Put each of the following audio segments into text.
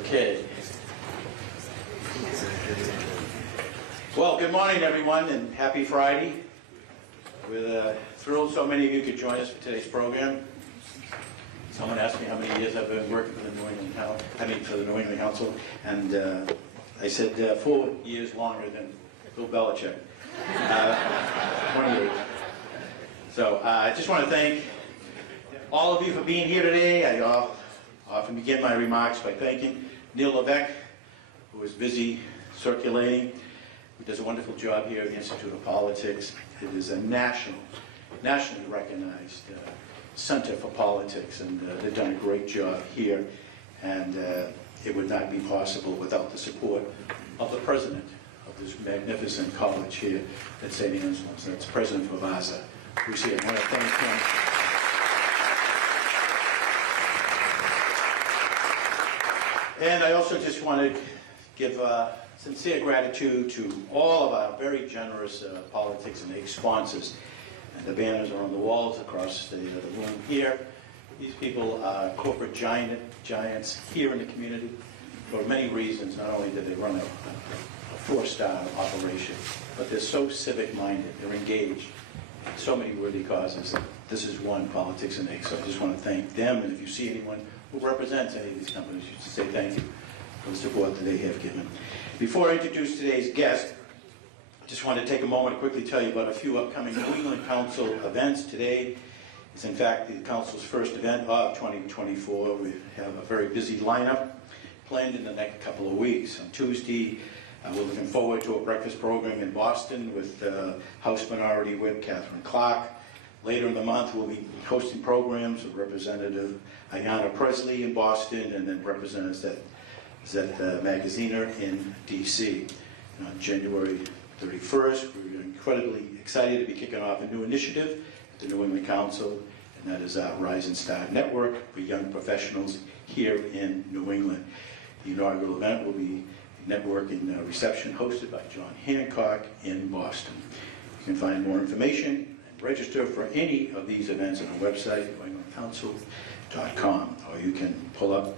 Okay. Well, good morning, everyone, and happy Friday. We're thrilled so many of you could join us for today's program. Someone asked me how many years I've been working for the New England Council, and I said 4 years longer than Bill Belichick. 20 years. So I just want to thank all of you for being here today. I often begin my remarks by thanking Neil Levesque, who is busy circulating, who does a wonderful job here at the Institute of Politics. It is a nationally recognized center for politics, and they've done a great job here. And it would not be possible without the support of the president of this magnificent college here at Saint Anselm. So that's President Forbes, who's here. I want to thank him. And I also just want to give sincere gratitude to all of our very generous Politics and Ink sponsors. And the banners are on the walls across the room here. These people are corporate giants here in the community for many reasons. Not only do they run a four-star operation, but they're so civic-minded, they're engaged in so many worthy causes. This is one, Politics and Ink. So I just want to thank them, and if you see anyone who represents any of these companies, you should say thank you for the support that they have given. Before I introduce today's guest, I just want to take a moment to quickly tell you about a few upcoming New England Council events. Today is in fact the Council's first event of 2024. We have a very busy lineup planned in the next couple of weeks. On Tuesday, we're looking forward to a breakfast program in Boston with House Minority Whip Catherine Clark. Later in the month, we'll be hosting programs with Representative Ayanna Presley in Boston, and then Representative Zet Magaziner in D.C. And on January 31st, we're incredibly excited to be kicking off a new initiative at the New England Council, and that is our Rise and Start Network for young professionals here in New England. The inaugural event will be a networking reception hosted by John Hancock in Boston. You can find more information and register for any of these events on our website, newenglandcouncil.com, or you can pull up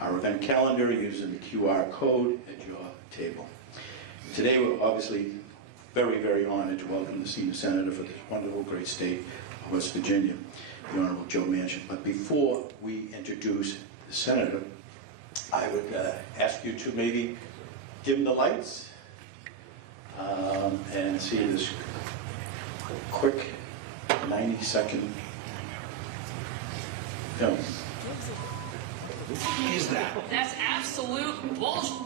our event calendar using the QR code at your table. Today we're obviously very, very honored to welcome the senior senator for this wonderful great state of West Virginia, the Honorable Joe Manchin. But before we introduce the senator, I would ask you to maybe dim the lights and see this quick 90-second film. What is that? That's absolute bullshit.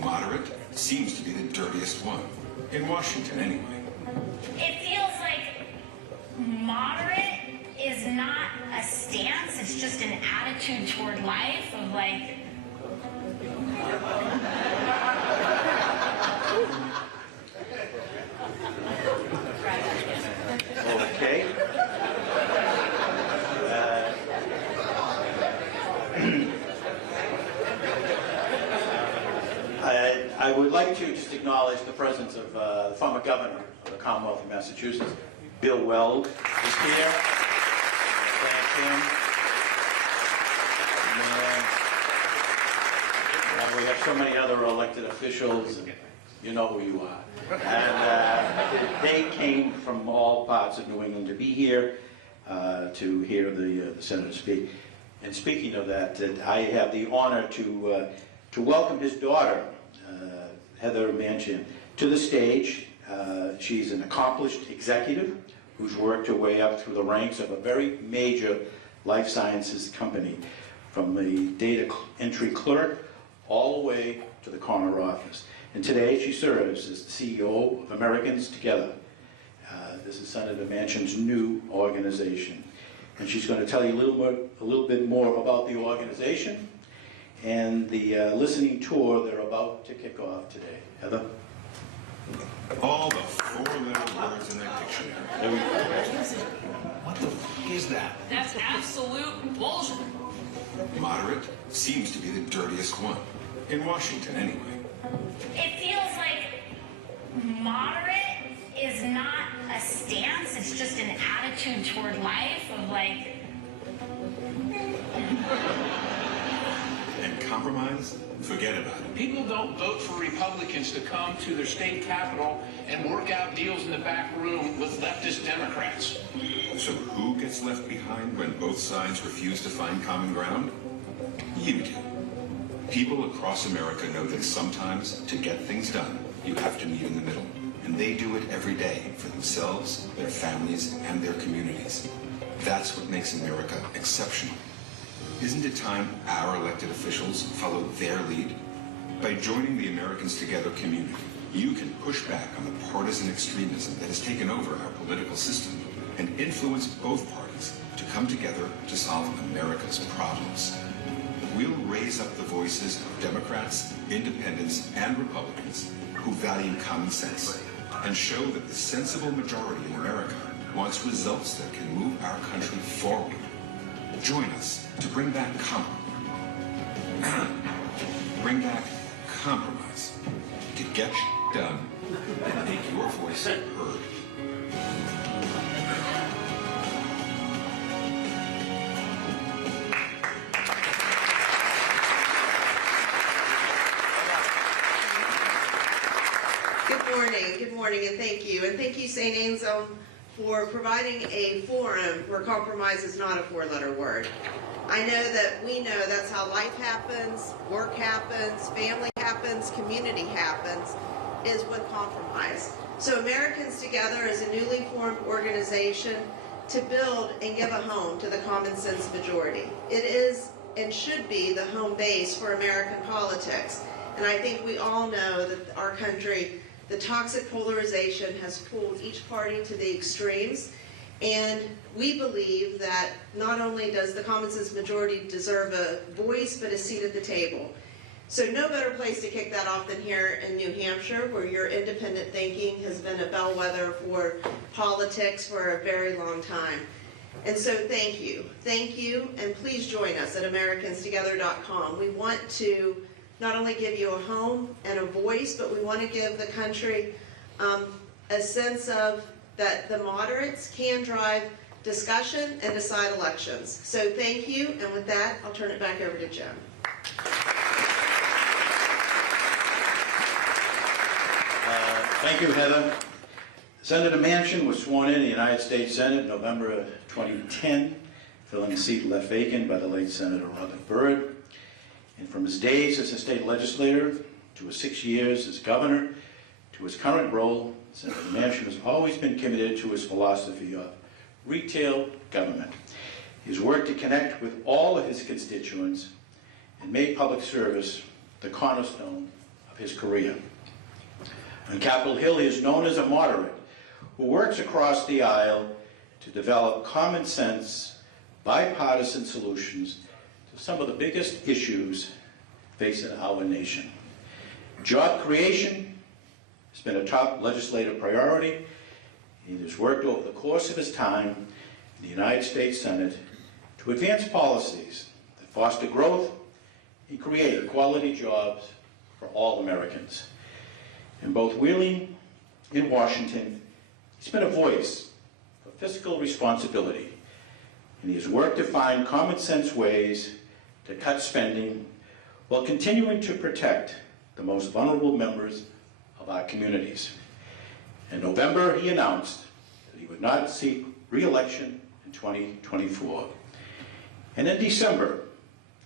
Moderate seems to be the dirtiest one. In Washington, anyway. It feels like moderate is not a stance, it's just an attitude toward life of like... Okay. I would like to just acknowledge the presence of the former governor of the Commonwealth of Massachusetts, Bill Weld, is here. Thank him. And we have so many other elected officials, and you know who you are. And they came from all parts of New England to be here to hear the senator speak. And speaking of that, I have the honor to welcome his daughter, Heather Manchin, to the stage. She's an accomplished executive who's worked her way up through the ranks of a very major life sciences company, from the data entry clerk all the way to the corner office. And today she serves as the CEO of Americans Together. This is Senator Manchin's new organization. And she's going to tell you a little bit more about the organization and the listening tour they're about to kick off today. Heather? All the four-letter words in that dictionary. There we go. What the f*** is that? That's absolute bullshit. Moderate seems to be the dirtiest one. In Washington, anyway. It feels like moderate is not a stance, it's just an attitude toward life of like... compromise? Forget about it. People don't vote for Republicans to come to their state capital and work out deals in the back room with leftist Democrats. So who gets left behind when both sides refuse to find common ground? You do. People across America know that sometimes, to get things done, you have to meet in the middle. And they do it every day for themselves, their families, and their communities. That's what makes America exceptional. Isn't it time our elected officials followed their lead? By joining the Americans Together community, you can push back on the partisan extremism that has taken over our political system and influence both parties to come together to solve America's problems. We'll raise up the voices of Democrats, independents, and Republicans who value common sense and show that the sensible majority in America wants results that can move our country forward. Join us to bring back compromise, to get done, and make your voice heard. Good morning, and thank you. And thank you, Saint Anselm, for providing a forum where compromise is not a four-letter word. I know that we know that's how life happens, work happens, family happens, community happens, is with compromise. So Americans Together is a newly formed organization to build and give a home to the common sense majority. It is and should be the home base for American politics. And I think we all know that our country, the toxic polarization has pulled each party to the extremes, and we believe that not only does the common sense majority deserve a voice, but a seat at the table. So no better place to kick that off than here in New Hampshire, where your independent thinking has been a bellwether for politics for a very long time. And so thank you, and please join us at AmericansTogether.com. We want to not only give you a home and a voice, but we want to give the country a sense of that the moderates can drive discussion and decide elections. So thank you, and with that, I'll turn it back over to Jim. Thank you, Heather. Senator Manchin was sworn in the United States Senate in November of 2010, filling a seat left vacant by the late Senator Robert Byrd. And from his days as a state legislator to his 6 years as governor to his current role, Senator Manchin has always been committed to his philosophy of retail government. He's worked to connect with all of his constituents and made public service the cornerstone of his career. On Capitol Hill, he is known as a moderate who works across the aisle to develop common sense, bipartisan solutions to some of the biggest issues facing our nation. Job creation has been a top legislative priority. He has worked over the course of his time in the United States Senate to advance policies that foster growth and create quality jobs for all Americans. In both Wheeling and Washington, he's been a voice for fiscal responsibility, and he has worked to find common sense ways to cut spending while continuing to protect the most vulnerable members of our communities. In November, he announced that he would not seek re-election in 2024. And in December,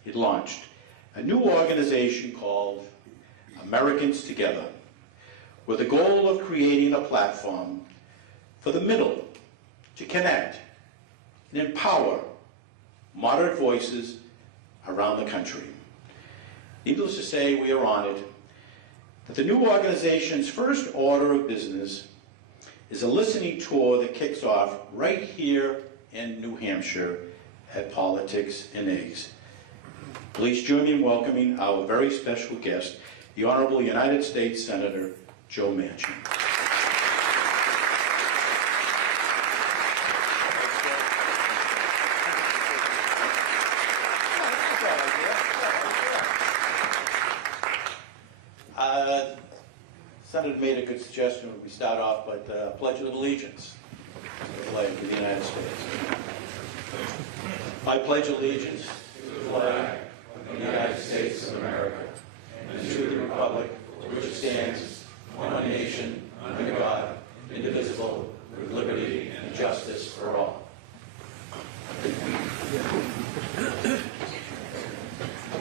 he launched a new organization called Americans Together, with the goal of creating a platform for the middle to connect and empower moderate voices around the country. Needless to say, we are honored that the new organization's first order of business is a listening tour that kicks off right here in New Hampshire at Politics and Eggs. Please join me in welcoming our very special guest, the Honorable United States Senator Joe Manchin. Senator made a good suggestion when we start off, but Pledge of Allegiance to the flag of the United States. I pledge allegiance to the flag of the United States of America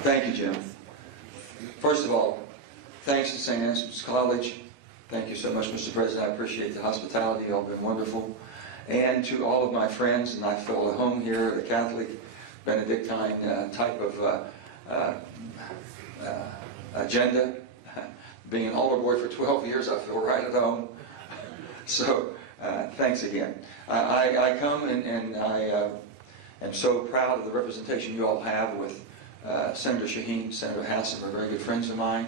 Thank you, Jim. First of all, thanks to Saint Anselm College. Thank you so much, Mr. President. I appreciate the hospitality. Y'all been wonderful. And to all of my friends, and I feel at home here, the Catholic, Benedictine type of agenda. Being an older boy for 12 years, I feel right at home. So, thanks again. I come and I am so proud of the representation you all have with Senator Shaheen, Senator Hassan are very good friends of mine.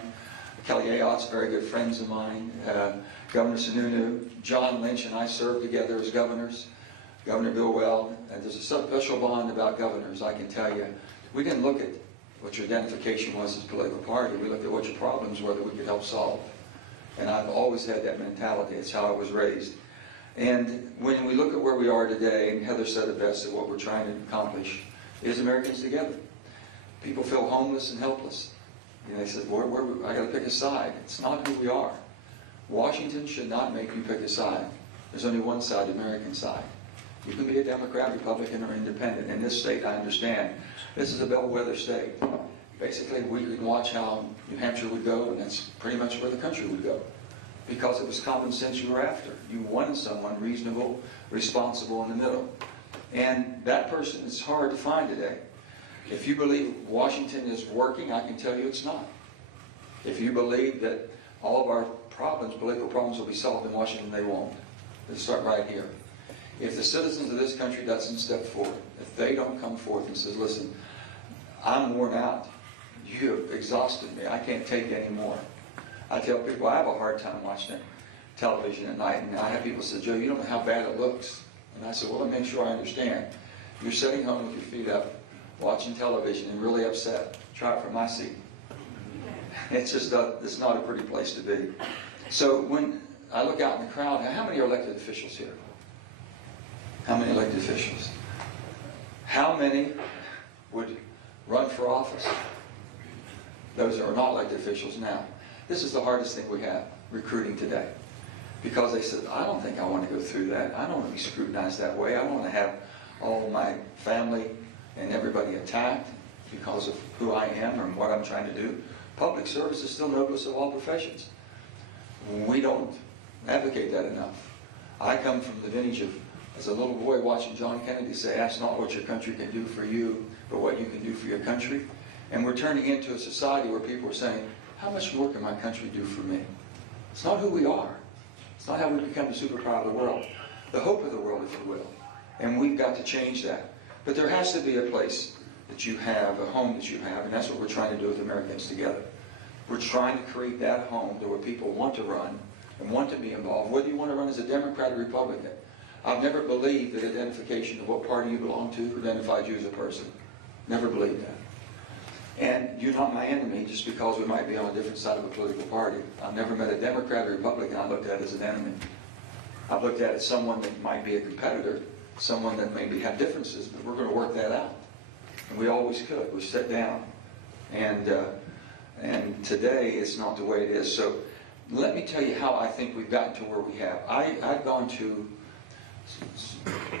Kelly Ayott's very good friends of mine. Governor Sununu, John Lynch and I served together as governors. Governor Bill Weld. And there's a special bond about governors, I can tell you. We didn't look at what your identification was as a political party. We looked at what your problems were that we could help solve. And I've always had that mentality. It's how I was raised. And when we look at where we are today, and Heather said it best, that what we're trying to accomplish is Americans together. People feel homeless and helpless. You know, they said, I got to pick a side. It's not who we are. Washington should not make you pick a side. There's only one side, the American side. You can be a Democrat, Republican, or Independent. In this state, I understand. This is a bellwether state. Basically, we could watch how New Hampshire would go, and that's pretty much where the country would go. Because it was common sense you were after. You wanted someone reasonable, responsible in the middle. And that person is hard to find today. If you believe Washington is working, I can tell you it's not. If you believe that all of our problems, political problems, will be solved in Washington, they won't. Let's start right here. If the citizens of this country doesn't step forward, if they don't come forth and says, listen, I'm worn out. You have exhausted me. I can't take any more. I tell people I have a hard time watching television at night, and I have people say, Joe, you don't know how bad it looks. And I said, well, let me make sure I understand. You're sitting home with your feet up, watching television, and really upset. Try it from my seat. It's just it's not a pretty place to be. So when I look out in the crowd, how many are elected officials here? How many elected officials? How many would run for office? Those that are not elected officials now. This is the hardest thing we have, recruiting today. Because they said, I don't think I want to go through that. I don't want to be scrutinized that way. I don't want to have all my family and everybody attacked because of who I am and what I'm trying to do. Public service is still noblest of all professions. We don't advocate that enough. I come from the vintage of, as a little boy watching John Kennedy say, ask not what your country can do for you, but what you can do for your country. And we're turning into a society where people are saying, how much more can my country do for me? It's not who we are. It's not how we become the superpower of the world. The hope of the world, if you will. And we've got to change that. But there has to be a place that you have, a home that you have, and that's what we're trying to do with Americans Together. We're trying to create that home to where people want to run and want to be involved, whether you want to run as a Democrat or Republican. I've never believed that identification of what party you belong to identified you as a person. Never believed that. And you're not my enemy just because we might be on a different side of a political party. I've never met a Democrat or Republican I looked at as an enemy. I've looked at it as someone that might be a competitor, someone that maybe have differences, but we're going to work that out. And we always could. We sit down. And today it's not the way it is. So let me tell you how I think we've gotten to where we have. I've gone to,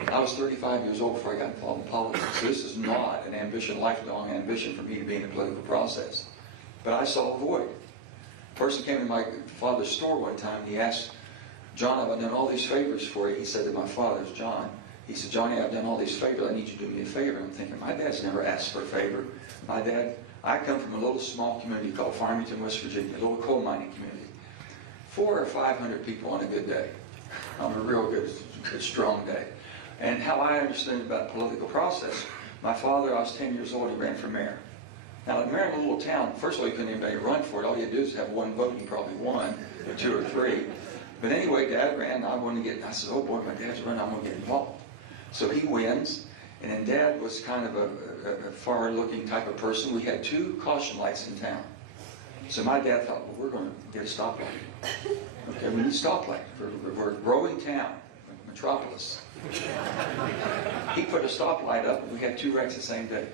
I was 35 years old before I got involved in politics. So this is not an ambition, lifelong ambition for me to be in the political process. But I saw a void. A person came to my father's store one time and he asked, John, I've done all these favors for you. He said to my father, John, he said, Johnny, I've done all these favors. I need you to do me a favor. I'm thinking, my dad's never asked for a favor. My dad, I come from a little small community called Farmington, West Virginia, a little coal mining community. 400 or 500 people on a good day. On a real good, strong day. And how I understood about the political process, my father, I was 10 years old, he ran for mayor. Now, in a little town, first of all, you couldn't anybody run for it. All you had to do is have one vote, and you probably won, or 2 or 3. But anyway, Dad ran, I wanted to get, I said, oh boy, my dad's running, I'm going to get involved. So he wins, and then Dad was kind of a forward-looking type of person. We had 2 caution lights in town. So my dad thought, well, we're going to get a stoplight. Okay, we need a stoplight. We're a growing town, a metropolis. He put a stoplight up, and we had 2 wrecks the same day.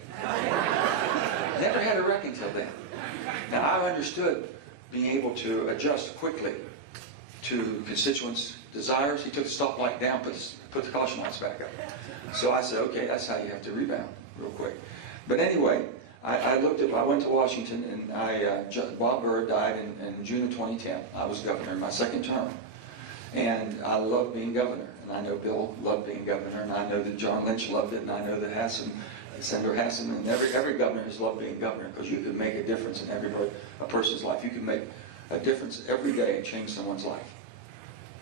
Never had a wreck until then. Now, I understood being able to adjust quickly to constituents' desires. He took the stoplight down, put the caution lights back up. So I said, okay, that's how you have to rebound real quick. But anyway, I went to Washington, and Bob Burr died in June of 2010. I was governor in my second term. And I loved being governor. And I know Bill loved being governor, and I know that John Lynch loved it, and I know that Senator Hassan, and every governor has loved being governor, because you can make a difference in a person's life. You can make a difference every day and change someone's life.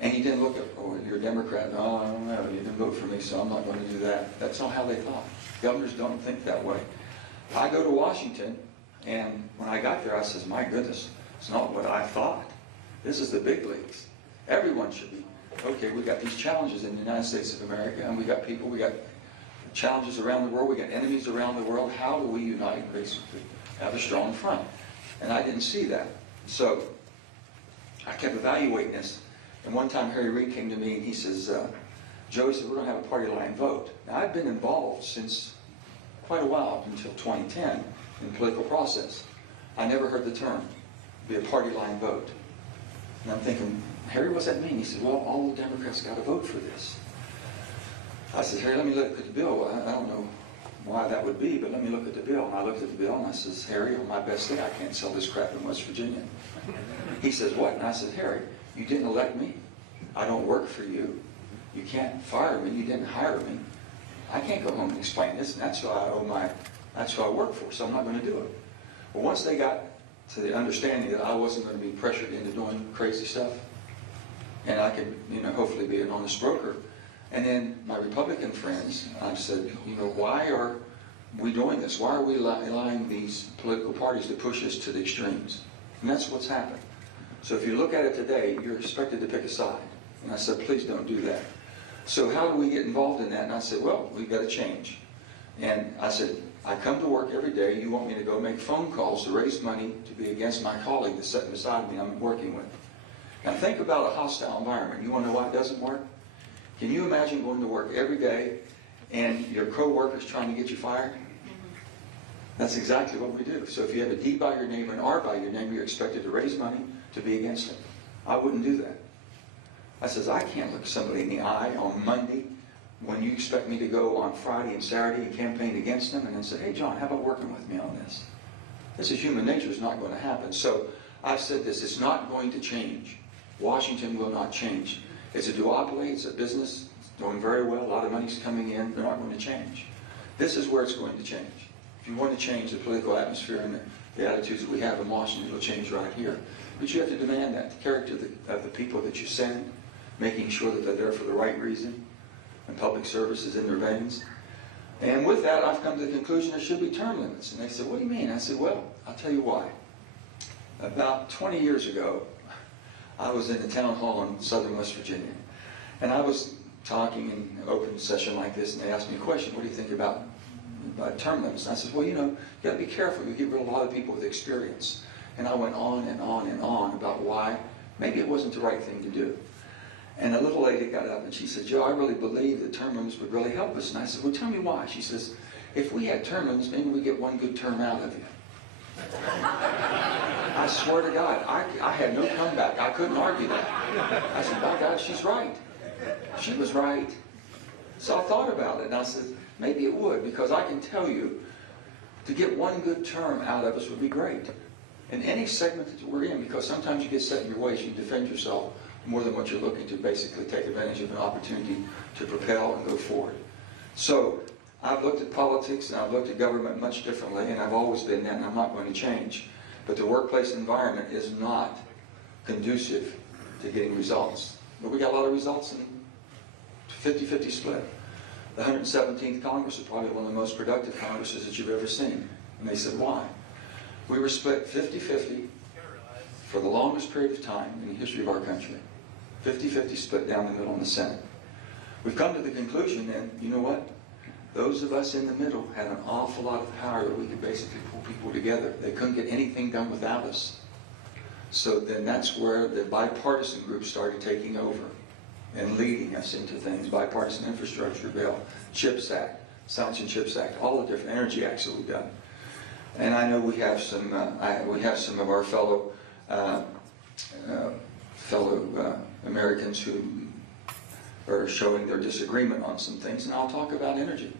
And he didn't look at, oh, you're a Democrat. No, I don't know. You didn't vote for me, so I'm not going to do that. That's not how they thought. Governors don't think that way. I go to Washington, and when I got there, I says, my goodness, it's not what I thought. This is the big leagues. Everyone should be. Okay, we got these challenges in the United States of America, and we got people, we got challenges around the world, we got enemies around the world. How do we unite and basically have a strong front? And I didn't see that. So I kept evaluating this. And one time Harry Reid came to me and he says, Joe, he said, we're going to have a party line vote. Now, I've been involved since quite a while, until 2010, in the political process. I never heard the term, be a party line vote. And I'm thinking, Harry, what's that mean? He said, well, all the Democrats got to vote for this. I said, Harry, let me look at the bill. I don't know why that would be, but let me look at the bill. And I looked at the bill and I says, Harry, on my best day, I can't sell this crap in West Virginia. He says, what? And I said, Harry, you didn't elect me. I don't work for you. You can't fire me. You didn't hire me. I can't go home and explain this, and that's who I work for, so I'm not going to do it. Well, once they got to the understanding that I wasn't going to be pressured into doing crazy stuff, and I could, hopefully be an honest broker, and then my Republican friends, I said, why are we doing this? Why are we allowing these political parties to push us to the extremes? And that's what's happened. So if you look at it today, you're expected to pick a side. And I said, please don't do that. So how do we get involved in that? And I said, well, we've got to change. And I said, I come to work every day. You want me to go make phone calls to raise money to be against my colleague that's sitting beside me I'm working with. Now think about a hostile environment. You want to know why it doesn't work? Can you imagine going to work every day and your co-workers trying to get you fired? That's exactly what we do. So if you have a D by your name or an R by your name, you're expected to raise money to be against them. I wouldn't do that. I says, I can't look somebody in the eye on Monday when you expect me to go on Friday and Saturday and campaign against them and then say, hey, John, how about working with me on this? This is human nature. It's not going to happen. So I've said this. It's not going to change. Washington will not change. It's a duopoly. It's a business. It's doing very well. A lot of money's coming in. They're not going to change. This is where it's going to change. If you want to change the political atmosphere and the attitudes that we have in Washington, it'll change right here. But you have to demand that. The character of the people that you send, making sure that they're there for the right reason, and public service is in their veins. And with that, I've come to the conclusion there should be term limits. And they said, what do you mean? I said, well, I'll tell you why. About 20 years ago, I was in a town hall in southern West Virginia. And I was talking in an open session like this, and they asked me a question, what do you think about term limits? And I said, well, you got to be careful. You get rid of a lot of people with experience. And I went on and on and on about why maybe it wasn't the right thing to do. And a little lady got up and she said, Joe, I really believe that term limits would really help us. And I said, well, tell me why. She says, if we had term limits, maybe we get one good term out of you. I swear to God, I had no comeback. I couldn't argue that. I said, by God, she's right. She was right. So I thought about it and I said, maybe it would, because I can tell you, to get one good term out of us would be great. In any segment that we're in, because sometimes you get set in your ways, you defend yourself more than what you're looking to basically take advantage of an opportunity to propel and go forward. So I've looked at politics and I've looked at government much differently, and I've always been that, and I'm not going to change. But the workplace environment is not conducive to getting results. But we got a lot of results in 50-50 split. The 117th Congress is probably one of the most productive Congresses that you've ever seen. And they said, why? We were split 50-50 for the longest period of time in the history of our country. 50-50 split down the middle in the Senate. We've come to the conclusion that, you know what? Those of us in the middle had an awful lot of power that we could basically pull people together. They couldn't get anything done without us. So then that's where the bipartisan group started taking over and leading us into things. Bipartisan infrastructure bill, CHIPS Act, Science and CHIPS Act, all the different energy acts that we've done. And I know we have some of our fellow Americans who are showing their disagreement on some things, and I'll talk about energy.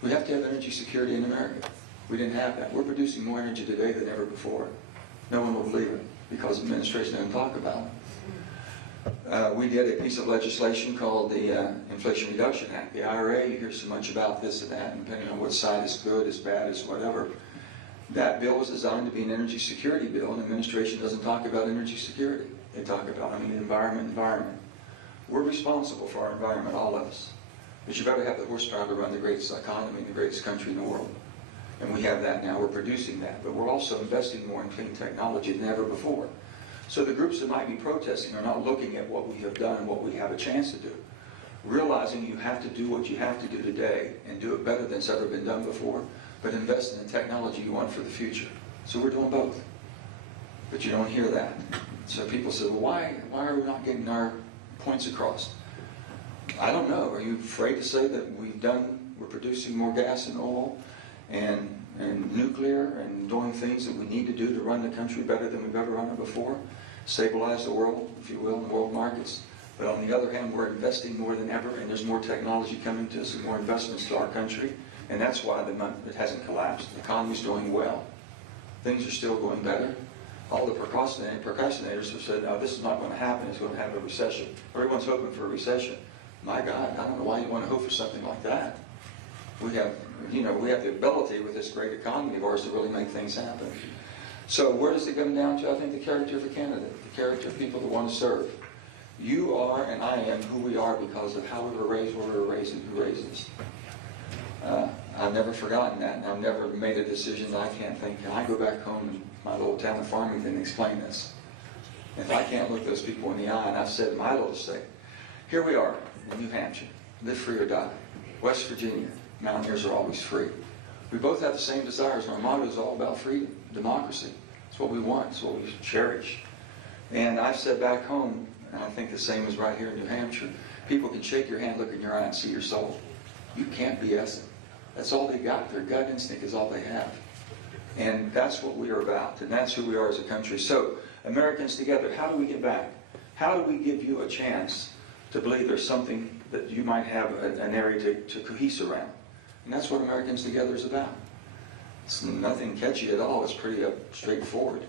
We have to have energy security in America. We didn't have that. We're producing more energy today than ever before. No one will believe it because the administration doesn't talk about it. We did a piece of legislation called the Inflation Reduction Act, the IRA. You hear so much about this and that, and depending on what side is good, is bad, is whatever. That bill was designed to be an energy security bill, and the administration doesn't talk about energy security. They talk about, environment. We're responsible for our environment, all of us. But you better have the horsepower to run the greatest economy in the greatest country in the world. And we have that now. We're producing that. But we're also investing more in clean technology than ever before. So the groups that might be protesting are not looking at what we have done and what we have a chance to do. Realizing you have to do what you have to do today and do it better than it's ever been done before, but invest in the technology you want for the future. So we're doing both. But you don't hear that. So people say, well, why are we not getting our points across? I don't know. Are you afraid to say that we're producing more gas and oil and nuclear and doing things that we need to do to run the country better than we've ever run it before? Stabilize the world, if you will, in world markets. But on the other hand, we're investing more than ever, and there's more technology coming to us and more investments to our country. And that's why it hasn't collapsed. The economy's doing well. Things are still going better. All the procrastinators have said, no, this is not going to happen. It's going to have a recession. Everyone's hoping for a recession. My God, I don't know why you want to hope for something like that. We have the ability with this great economy of ours to really make things happen. So where does it come down to? I think the character of a candidate, the character of people that want to serve. You are and I am who we are because of how we were raised, where we were raised, and who raised us. I've never forgotten that, and I've never made a decision that I can't think, can I go back home in my little town of Farmington and explain this? If I can't look those people in the eye, and I've said in my little state, here we are in New Hampshire, live free or die. West Virginia, mountaineers are always free. We both have the same desires. Our motto is all about freedom, democracy. It's what we want, it's what we cherish. And I've said back home, and I think the same is right here in New Hampshire, people can shake your hand, look in your eye, and see your soul. You can't BS it. That's all they got. Their gut instinct is all they have. And that's what we are about, and that's who we are as a country. So, Americans together, how do we get back? How do we give you a chance to believe there's something that you might have an area to cohese around? And that's what Americans Together is about. It's nothing catchy at all. It's pretty straightforward.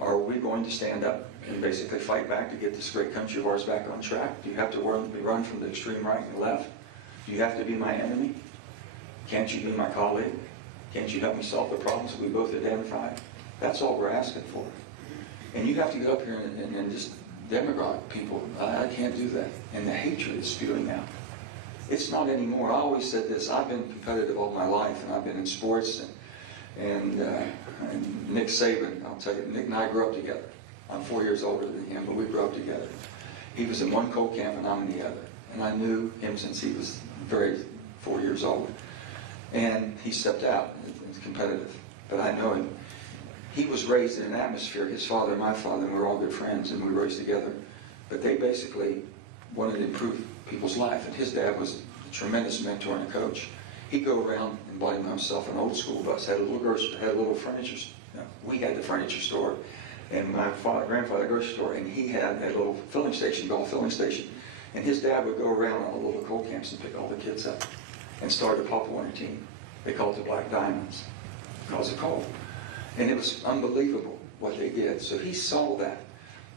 Are we going to stand up and basically fight back to get this great country of ours back on track? Do you have to run from the extreme right and left? Do you have to be my enemy? Can't you be my colleague? Can't you help me solve the problems that we both identified? That's all we're asking for. And you have to get up here and just demagogue people. I can't do that. And the hatred is spewing out. It's not anymore. I always said this. I've been competitive all my life, and I've been in sports. And Nick Saban, I'll tell you, Nick and I grew up together. I'm 4 years older than him, but we grew up together. He was in one coal camp, and I'm in the other. And I knew him since he was 4 years old. And he stepped out. He was competitive. But I know him. He was raised in an atmosphere, his father and my father, and we were all good friends, and we were raised together. But they basically wanted to improve people's life. And his dad was a tremendous mentor and a coach. He'd go around and bought himself an old school bus, had a little furniture. We had the furniture store, and my grandfather had a grocery store, and he had a little filling station, golf filling station. And his dad would go around all the little coal camps and pick all the kids up and start a Pop Warner team. They called it the Black Diamonds because of coal. And it was unbelievable what they did. So he saw that.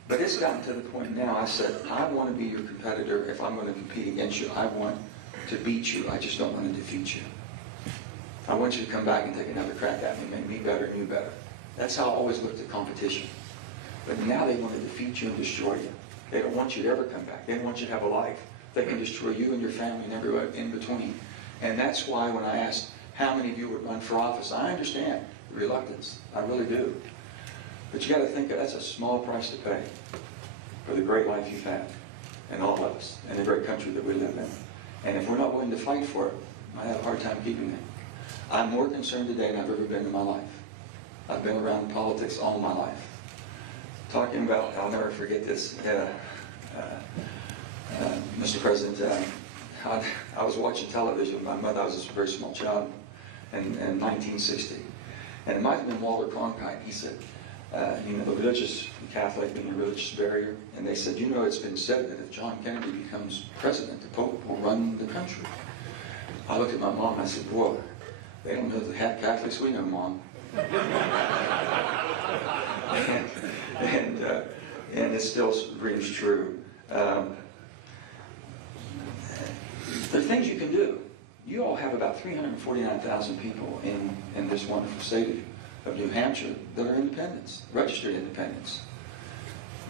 But it's gotten to the point now, I said, I want to be your competitor. If I'm going to compete against you, I want to beat you. I just don't want to defeat you. I want you to come back and take another crack at me, make me better and you better. That's how I always looked at competition. But now they want to defeat you and destroy you. They don't want you to ever come back. They don't want you to have a life. They can destroy you and your family and everyone in between. And that's why when I asked how many of you would run for office, I understand the reluctance. I really do. But you got to think that's a small price to pay for the great life you've had, and all of us, and the great country that we live in. And if we're not willing to fight for it, I have a hard time keeping it. I'm more concerned today than I've ever been in my life. I've been around politics all my life. Talking about, I'll never forget this, Mr. President, I was watching television with my mother. I was a very small child in 1960. And it might have been Walter Cronkite. He said, the religious, the Catholic being a religious barrier. And they said, it's been said that if John Kennedy becomes president, the Pope will run the country. I looked at my mom and I said, boy, They don't know the Catholics we know, Mom. And it still rings true. There are things you can do. You all have about 349,000 people in this wonderful state of New Hampshire that are independents, registered independents.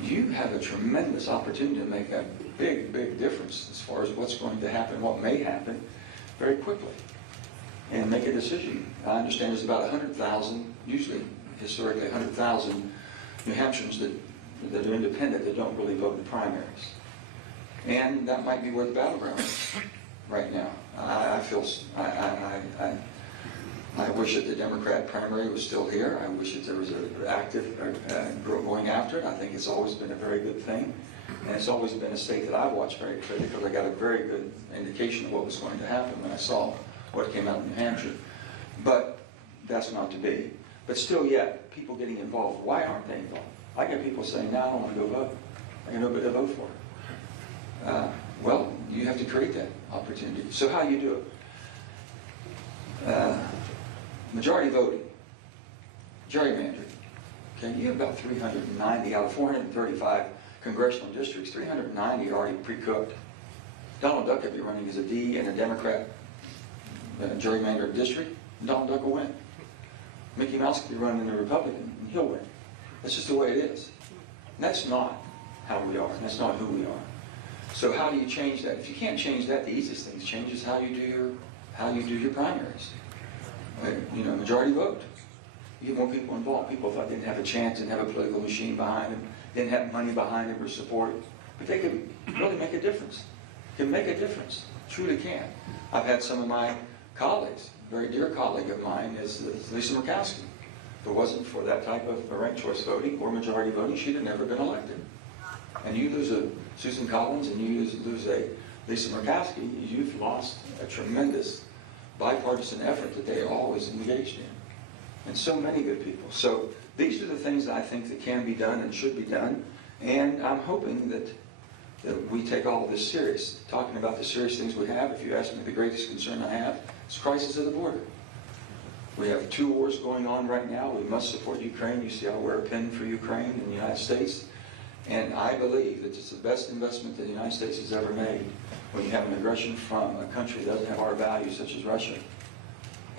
You have a tremendous opportunity to make a big, big difference as far as what's going to happen, what may happen, very quickly, and make a decision. I understand there's about 100,000, usually, historically, 100,000 New Hampshireans that are independent, that don't really vote in primaries. And that might be where the battleground is right now. I wish that the Democrat primary was still here. I wish that there was an active going after it. I think it's always been a very good thing. And it's always been a state that I've watched very critically. I got a very good indication of what was going to happen when I saw what came out in New Hampshire. But that's not to be. But still yet, people getting involved. Why aren't they involved? I get people saying, no, I don't want to go vote. I got nobody to vote for. Well, you have to create that opportunity. So how do you do it? Majority voting, gerrymandering. Okay, you have about 390 out of 435 congressional districts. 390 are already pre-cooked. Donald Duck could be running as a D in a Democrat gerrymandered district, and Donald Duck will win. Mickey Mouse could be running in a Republican, and he'll win. That's just the way it is. And that's not how we are. And that's not who we are. So how do you change that? If you can't change that, the easiest thing to change is how you do your primaries. Majority vote. You get more people involved. People thought they didn't have a chance, didn't have a political machine behind them, didn't have money behind them or support. But they could really make a difference. Can make a difference. Truly can. I've had some of my colleagues, a very dear colleague of mine is Lisa Murkowski. If it wasn't for that type of ranked choice voting or majority voting, she'd have never been elected. And you lose a Susan Collins and you lose a Lisa Murkowski, you've lost a tremendous bipartisan effort that they always engaged in. And so many good people. So these are the things that I think that can be done and should be done. And I'm hoping that we take all of this serious. Talking about the serious things we have, if you ask me, the greatest concern I have is crisis at the border. We have 2 wars going on right now. We must support Ukraine. You see I wear a pin for Ukraine in the United States. And I believe that it's the best investment that the United States has ever made when you have an aggression from a country that doesn't have our values, such as Russia.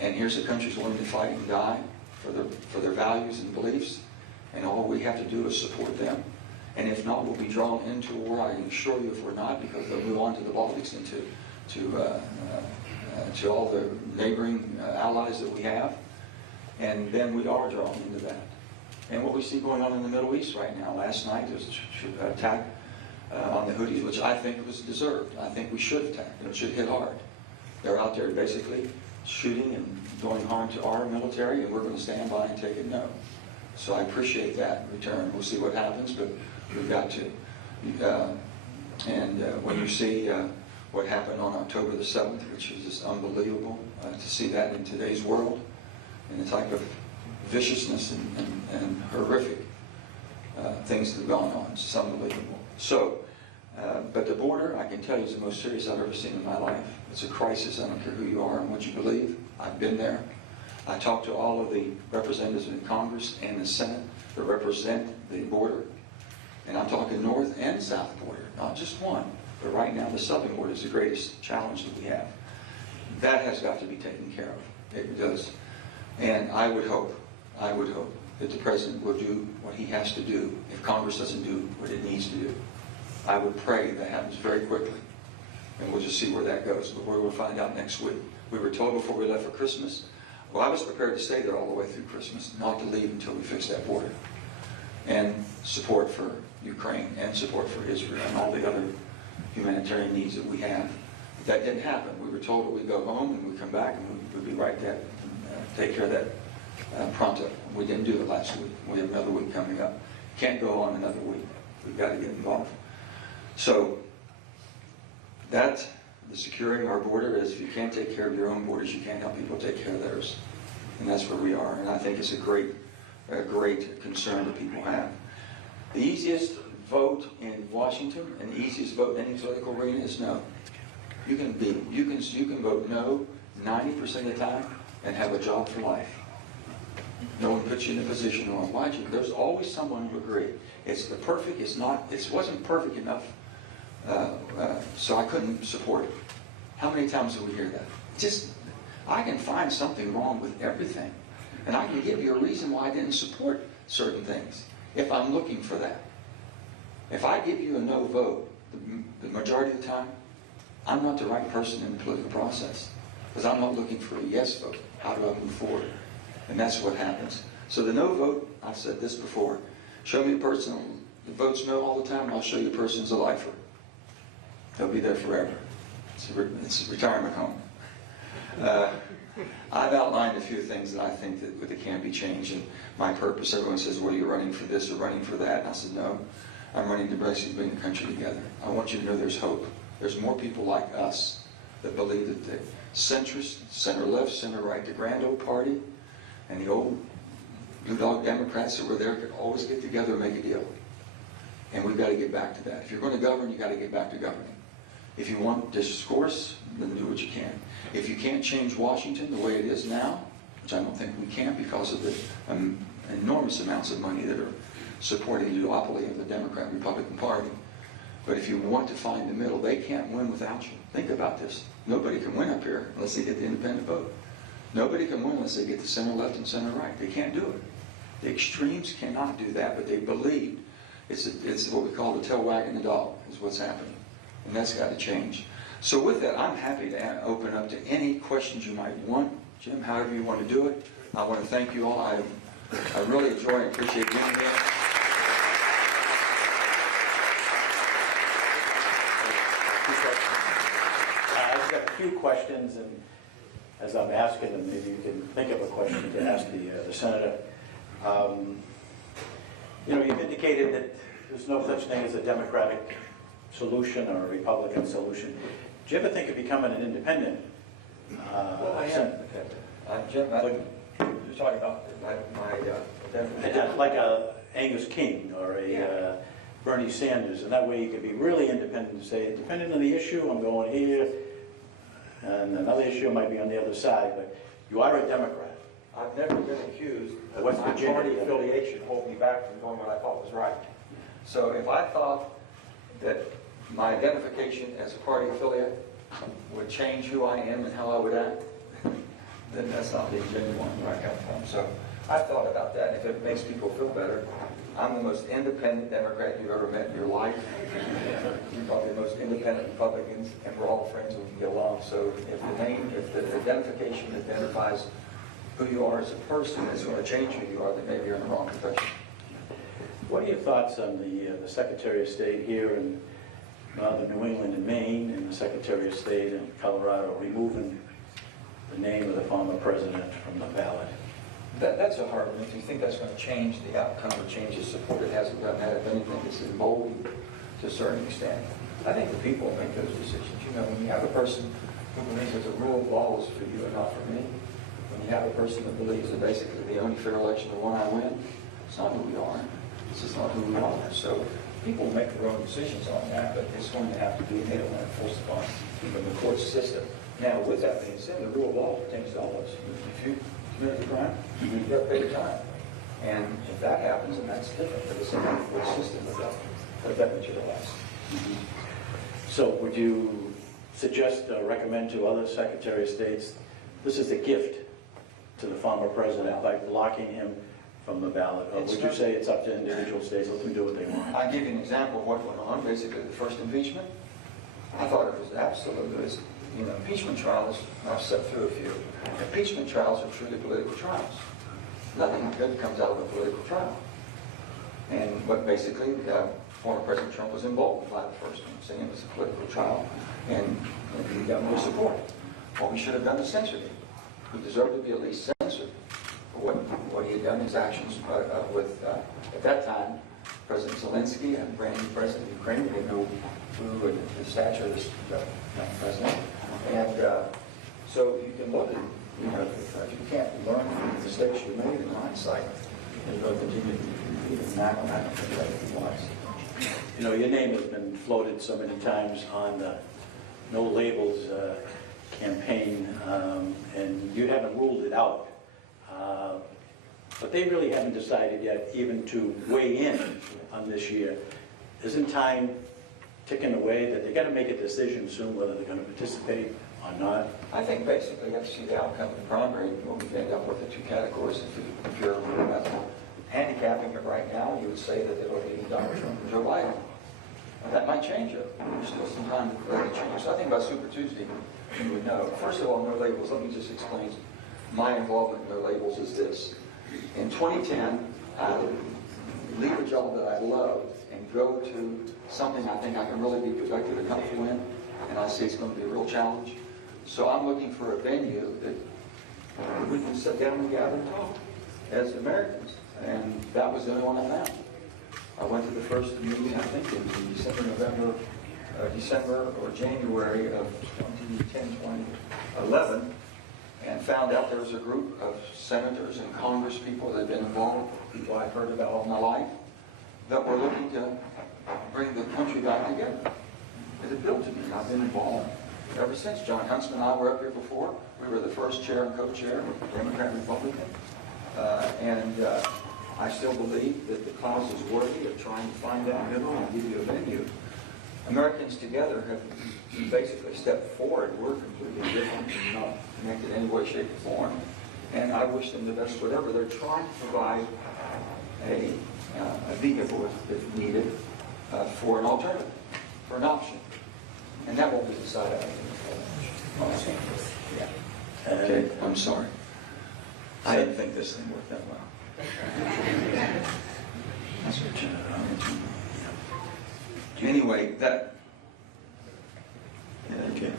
And here's a country that's willing to fight and die for their values and beliefs. And all we have to do is support them. And if not, we'll be drawn into a war. I can assure you if we're not, because they'll move on to the Baltics and to all the neighboring allies that we have. And then we are drawn into that. And what we see going on in the Middle East right now, last night there was an attack on the Houthis, which I think was deserved. I think we should attack, and it should hit hard. They're out there basically shooting and doing harm to our military, and we're going to stand by and take it no. So I appreciate that in return. We'll see what happens, but we've got to. When you see what happened on October the 7th, which is just unbelievable to see that in today's world, and the type of viciousness and horrific things that have gone on. It's just unbelievable. So, but the border, I can tell you, is the most serious I've ever seen in my life. It's a crisis. I don't care who you are and what you believe. I've been there. I talked to all of the representatives in Congress and the Senate that represent the border. And I'm talking north and south border, not just one. But right now, the southern border is the greatest challenge that we have. That has got to be taken care of. It does. And I would hope that the President will do what he has to do if Congress doesn't do what it needs to do. I would pray that happens very quickly. And we'll just see where that goes. But we'll find out next week. We were told before we left for Christmas, well, I was prepared to stay there all the way through Christmas, not to leave until we fix that border. And support for Ukraine and support for Israel and all the other humanitarian needs that we have. But that didn't happen. We were told that we'd go home and we'd come back and we'd be right there and take care of that pronto. We didn't do it last week. We have another week coming up. Can't go on another week. We've got to get involved. So the securing our border is, if you can't take care of your own borders, you can't help people take care of theirs. And that's where we are. And I think it's a great concern that people have. The easiest vote in Washington and the easiest vote in any political arena is no. You can vote no 90% of the time, and have a job for life. No one puts you in a position wrong. Why'd you? There's always someone who agree. It's the perfect. It's not. It wasn't perfect enough, so I couldn't support it. How many times do we hear that? Just, I can find something wrong with everything, and I can give you a reason why I didn't support certain things if I'm looking for that. If I give you a no vote, the majority of the time, I'm not the right person in the political process, because I'm not looking for a yes vote. How do I move forward? And that's what happens. So the no vote, I've said this before, show me a person that votes no all the time, and I'll show you a person who's a lifer. They'll be there forever. It's a retirement home. I've outlined a few things that I think that can be changed, and my purpose. Everyone says, well, you're running for this or running for that. And I said, no, I'm running to basically bring the country together. I want you to know there's hope. There's more people like us that believe that the centrist, center-left, center-right, the grand old party, and the old blue dog Democrats that were there could always get together and make a deal. And we've got to get back to that. If you're going to govern, you've got to get back to governing. If you want discourse, then do what you can. If you can't change Washington the way it is now, which I don't think we can because of the enormous amounts of money that are supporting the duopoly of the Democrat-Republican Party, but if you want to find the middle, they can't win without you. Think about this. Nobody can win up here unless they get the independent vote. Nobody can win unless they get the center-left and center-right. They can't do it. The extremes cannot do that, but they believe it's what we call the tail wagging the dog is what's happening. And that's got to change. So with that, I'm happy to open up to any questions you might want. Jim, however you want to do it. I want to thank you all. I really enjoy and appreciate being here. I've got a few questions, and as I'm asking them, maybe you can think of a question to ask the senator. You've indicated that there's no such thing as a Democratic solution or a Republican solution. Do you ever think of becoming an independent? Well, I am. Jim, you're talking about my like a Angus King or a Bernie Sanders, and that way you could be really independent and say, depending on the issue, I'm going here, and another issue might be on the other side, but you are a Democrat. I've never been accused of West my Virginia. party affiliation hold me back from doing what I thought was right. So if I thought that my identification as a party affiliate would change who I am and how I would act, then that's not being genuine where I come from. So I've thought about that. If it makes people feel better, I'm the most independent Democrat you've ever met in your life. You're probably the most independent Republicans, and we're all friends and we can get along. So if the identification identifies who you are as a person is going to change who you are, then maybe you're in the wrong profession. What are your thoughts on the Secretary of State here in northern New England and Maine, and the Secretary of State in Colorado removing the name of the former president from the ballot? That's a hard one. If you think that's going to change the outcome or change his support, it hasn't done that. If anything, it's emboldened to a certain extent. I think the people make those decisions. When you have a person who believes that the rule of law is for you and not for me, when you have a person that believes that basically the only fair election, the one I win, it's not who we are. It's just not who we are. So people make their own decisions on that, but it's going to have to be, they don't want to force it on even the court system. Now, with that being said, the rule of law pertains to all of us. If you commit a crime, you've got to pay the time. And if that happens, then that's different. But it's not the court system that materializes. So would you suggest or recommend to other Secretary of States, this is a gift to the former president by blocking him from the ballot? Or would you say it's up to individual states, let them do what they want? I'll give you an example of what went on. Basically, the first impeachment, I thought it was absolutely, impeachment trials, I've sat through a few. Impeachment trials are truly political trials. Nothing good comes out of a political trial. And what basically, former President Trump was emboldened by the first one, saying it was a political trial, and he got more support. What we should have done is censored him. He deserved to be at least censored for what he had done, his actions with, at that time, President Zelensky and brand new president of Ukraine. We didn't know who and the stature of this president. And so you can look at, if you can't learn from the mistakes you made in hindsight, you're going to continue to be now. I don't think that would be wise. Your name has been floated so many times on the no labels campaign, and you haven't ruled it out. But they really haven't decided yet even to weigh in on this year. Isn't time ticking away that they got to make a decision soon whether they're going to participate or not? I think basically you have to see the outcome of the primary when we end up with the two categories. If you're handicapping it right now, you would say that it'll be Donald Trump or Joe Biden. That might change it. There's still some time to let it change. So I think by Super Tuesday, you would know. First of all, no labels. Let me just explain. My involvement in no labels is this. In 2010, I would leave a job that I loved and go to something I think I can really be productive and comfortable in, and I see it's going to be a real challenge. So I'm looking for a venue that we can sit down and gather and talk as Americans, and that was the only one I found. I went to the first meeting, I think, in December or January of 2010, 2011, and found out there was a group of senators and Congress people that had been involved, people I've heard about all my life, that were looking to bring the country back together. It appealed to me, and I've been involved ever since. John Huntsman and I were up here before. We were the first chair and co-chair, Democrat and Republican. I still believe that the cause is worthy of trying to find that middle and give you a venue. Americans together have basically stepped forward. We're completely different and not connected in any way, shape, or form. And I wish them the best, whatever. They're trying to provide a vehicle, if needed, for an alternative, for an option. And that won't be decided. Yeah. Okay, I'm sorry. I didn't think this thing worked that well. That's what anyway, that. Yeah, okay.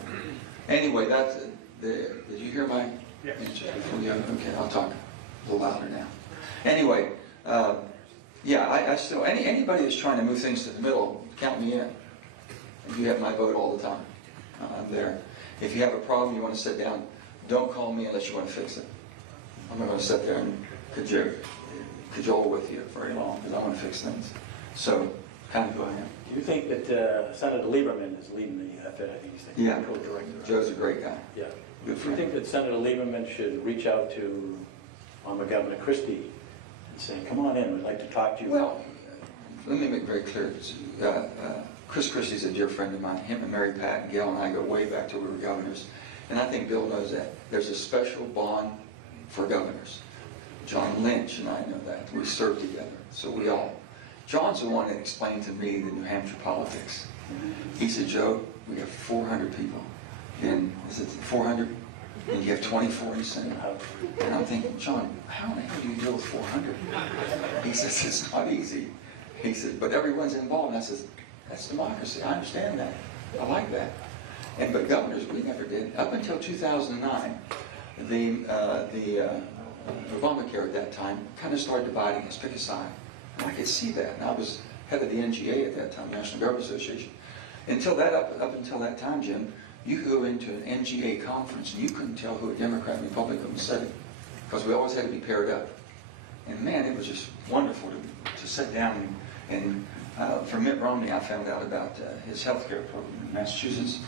Anyway, that's did you hear my answer? Yeah. Okay, I'll talk a little louder now. Anyway, yeah, I still anybody that's trying to move things to the middle, count me in. And you have my vote all the time. I'm there. If you have a problem, you want to sit down, don't call me unless you want to fix it. I'm not going to sit there and cajole with you very long because I want to fix things. So, kind of go ahead. Do you think that Senator Lieberman is leading the effort? I think he's the Yeah. co-director. Joe's a great guy. Yeah. Good Do you friend. think that Senator Lieberman should reach out to former Governor Christie and say, come on in, we'd like to talk to you? Well, let me make very clear. Chris Christie's a dear friend of mine. Him and Mary Pat and Gail and I go way back to we were governors. And I think Bill knows that. There's a special bond for governors. John Lynch and I know that. We served together. So we all. John's the one that explained to me the New Hampshire politics. He said, Joe, we have 400 people. And is it 400? And you have 24 in the Senate. And I'm thinking, John, how in the hell do you deal with 400? He says, it's not easy. He said, but everyone's involved. And I says, that's democracy. I understand that. I like that. But governors, we never did. Up until 2009, the Obamacare at that time kind of started dividing us, pick a side. And I could see that. And I was head of the NGA at that time, National Government Association. Up until that time, Jim, you could go into an NGA conference and you couldn't tell who a Democrat and Republican was sitting because we always had to be paired up. And man, it was just wonderful to sit down and for Mitt Romney, I found out about his health care program in Massachusetts.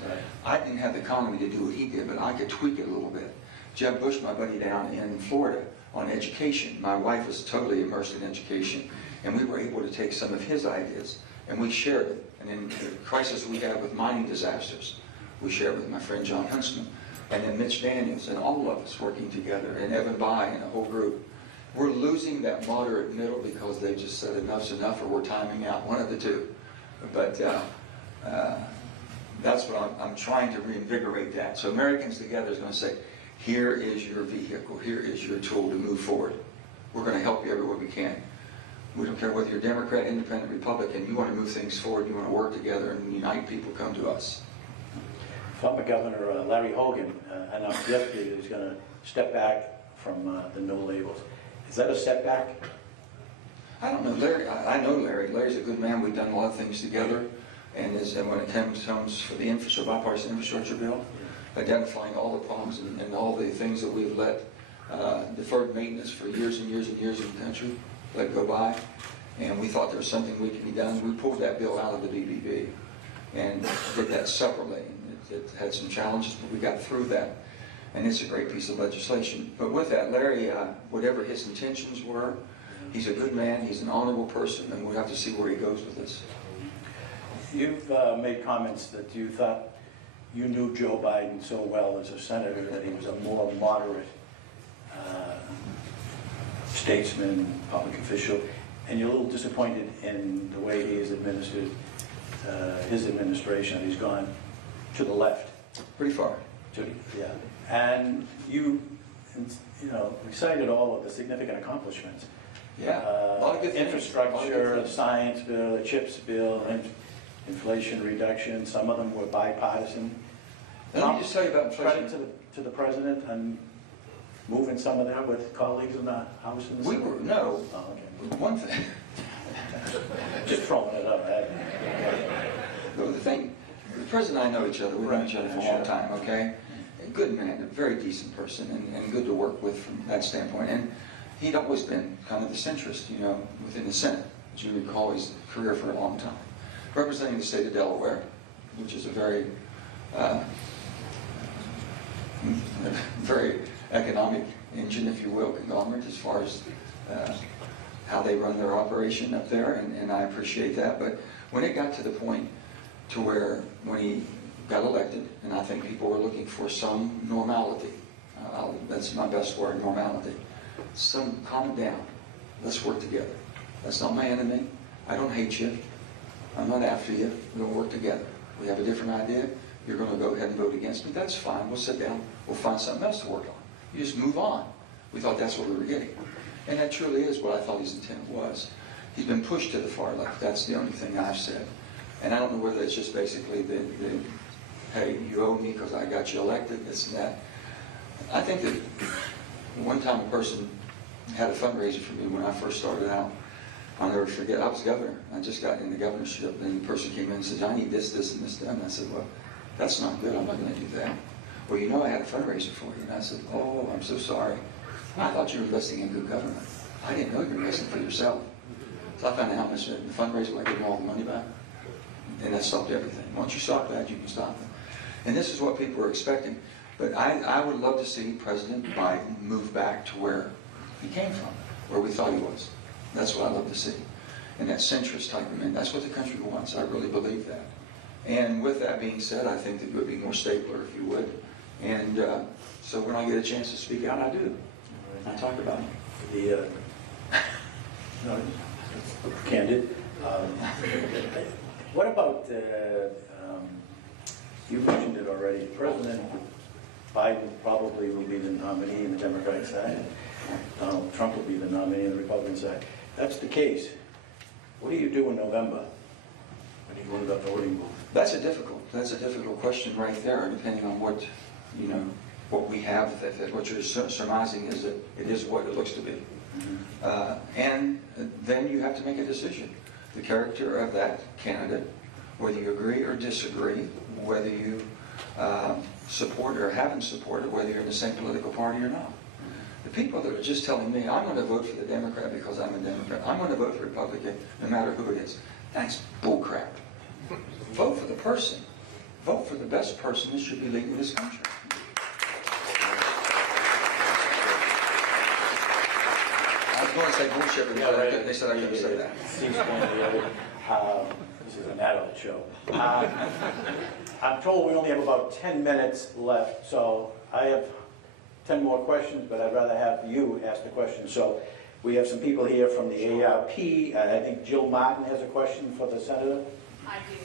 I didn't have the economy to do what he did, but I could tweak it a little bit. Jeb Bush, my buddy down in Florida, on education. My wife was totally immersed in education, and we were able to take some of his ideas, and we shared it. And in the crisis we had with mining disasters, we shared with my friend John Huntsman, and then Mitch Daniels, and all of us working together, and Evan Bayh and a whole group. We're losing that moderate middle because they just said enough's enough or we're timing out, one of the two. But that's what I'm trying to reinvigorate that. So Americans Together is going to say, here is your vehicle, here is your tool to move forward. We're going to help you everywhere we can. We don't care whether you're Democrat, Independent, Republican, you want to move things forward, you want to work together and unite people, come to us. Former Governor Larry Hogan announced yesterday that he's going to step back from the no labels. Is that a setback? I don't know, Larry. I know Larry. Larry's a good man. We've done a lot of things together. And when it comes for the bipartisan infrastructure bill, identifying all the problems and all the things that we've let deferred maintenance for years and years and years in the country let go by. And we thought there was something we could be done. We pulled that bill out of the BBB and did that separately. that had some challenges, but we got through that. And it's a great piece of legislation. But with that, Larry, whatever his intentions were, he's a good man, he's an honorable person, and we'll have to see where he goes with this. You've made comments that you thought you knew Joe Biden so well as a senator that he was a more moderate statesman, public official, and you're a little disappointed in the way he has administered his administration. He's gone to the left. Pretty far. Yeah. And you recited all of the significant accomplishments. Yeah, a lot of good things. Infrastructure, the science bill, the CHIPS bill, and inflation reduction. Some of them were bipartisan. Let me just tell you about inflation. Credit to the president and moving some of that with colleagues in the House and the We Senate. were, no, Oh, okay. one thing, Just throwing it up. the thing, the president and I know each other, we've known each other for a long time, okay? A good man, a very decent person, and good to work with from that standpoint. And he'd always been kind of the centrist, within the Senate. As you recall, his career for a long time. Representing the state of Delaware, which is a very, very economic engine, if you will, conglomerate as far as how they run their operation up there, and I appreciate that. But when it got to the point to where, when he got elected, and I think people were looking for some normality, that's my best word, normality. Some calm down. Let's work together. That's not my enemy. I don't hate you. I'm not after you. We'll work together. We have a different idea. You're going to go ahead and vote against me. That's fine. We'll sit down. We'll find something else to work on. You just move on. We thought that's what we were getting. And that truly is what I thought his intent was. He's been pushed to the far left. That's the only thing I've said. And I don't know whether it's just basically the hey, you owe me because I got you elected, this and that. I think that one time a person had a fundraiser for me when I first started out. I'll never forget, I was governor. I just got in the governorship, and the person came in and said, I need this, this, and this done. And I said, well, that's not good. I'm not going to do that. Well, I had a fundraiser for you. And I said, oh, I'm so sorry. I thought you were investing in good government. I didn't know you were investing for yourself. So I found out how much the fundraiser, I gave them all the money back. And that stopped everything. Once you stop that, you can stop it. And this is what people are expecting. But I would love to see President Biden move back to where he came from, where we thought he was. That's what I'd love to see. And that centrist type of man, that's what the country wants. I really believe that. And with that being said, I think that it would be more stapler, if you would. And so when I get a chance to speak out, I do. I talk about it. Candid. What about, you mentioned it already, President Biden probably will be the nominee in the Democratic side. Donald Trump will be the nominee in the Republican side. That's the case. What do you do in November when you go to the voting booth? That's a difficult question right there, depending on what we have, that what you're surmising is that it is what it looks to be. And then you have to make a decision. The character of that candidate, whether you agree or disagree, whether you support or haven't supported, whether you're in the same political party or not. The people that are just telling me, I'm going to vote for the Democrat because I'm a Democrat, I'm going to vote for Republican no matter who it is, that's bullcrap. Vote for the person. Vote for the best person that should be leading this country. I was going to say bullshit, but they said I couldn't say that. This is an adult show. I'm told we only have about 10 minutes left, so I have 10 more questions, but I'd rather have you ask the questions. So we have some people here from the ARP. I think Jill Martin has a question for the senator. I do.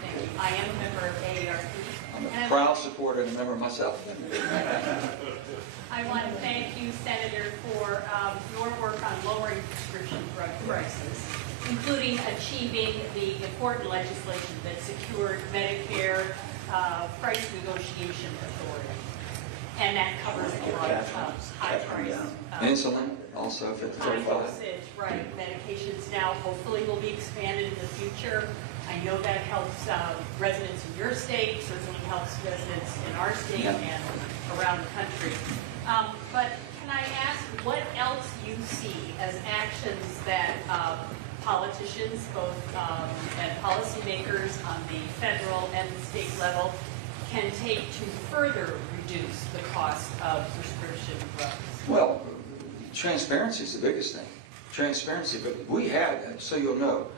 Thank you. I am a member of AARP. I'm a proud supporter and a member myself. I want to thank you, Senator, for your work on lowering prescription drug prices, including achieving the important legislation that secured Medicare price negotiation authority. And that covers a lot of high price. Insulin, also High 55. dosage, right. Medications now hopefully will be expanded in the future. I know that helps residents in your state, certainly helps residents in our state and around the country. But can I ask what else you see as actions that politicians, both and policymakers on the federal and the state level, can take to further reduce the cost of prescription drugs? Well, transparency is the biggest thing. Transparency, but we had, so you'll know,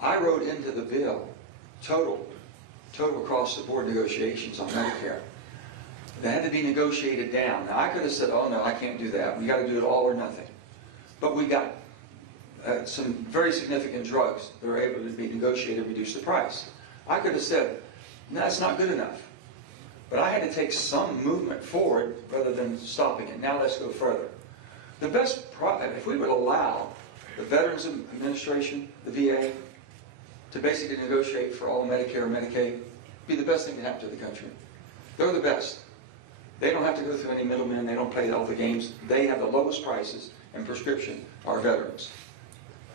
I wrote into the bill total across the board negotiations on Medicare. That had to be negotiated down. Now I could have said, oh no, I can't do that. We got to do it all or nothing. But we got some very significant drugs that are able to be negotiated, reduce the price. I could have said, no, that's not good enough. But I had to take some movement forward rather than stopping it. Now let's go further. The best, if we would allow the Veterans Administration, the VA, to basically negotiate for all Medicare and Medicaid, be the best thing to happen to the country. They're the best. They don't have to go through any middlemen. They don't play all the games. They have the lowest prices in prescription, our veterans.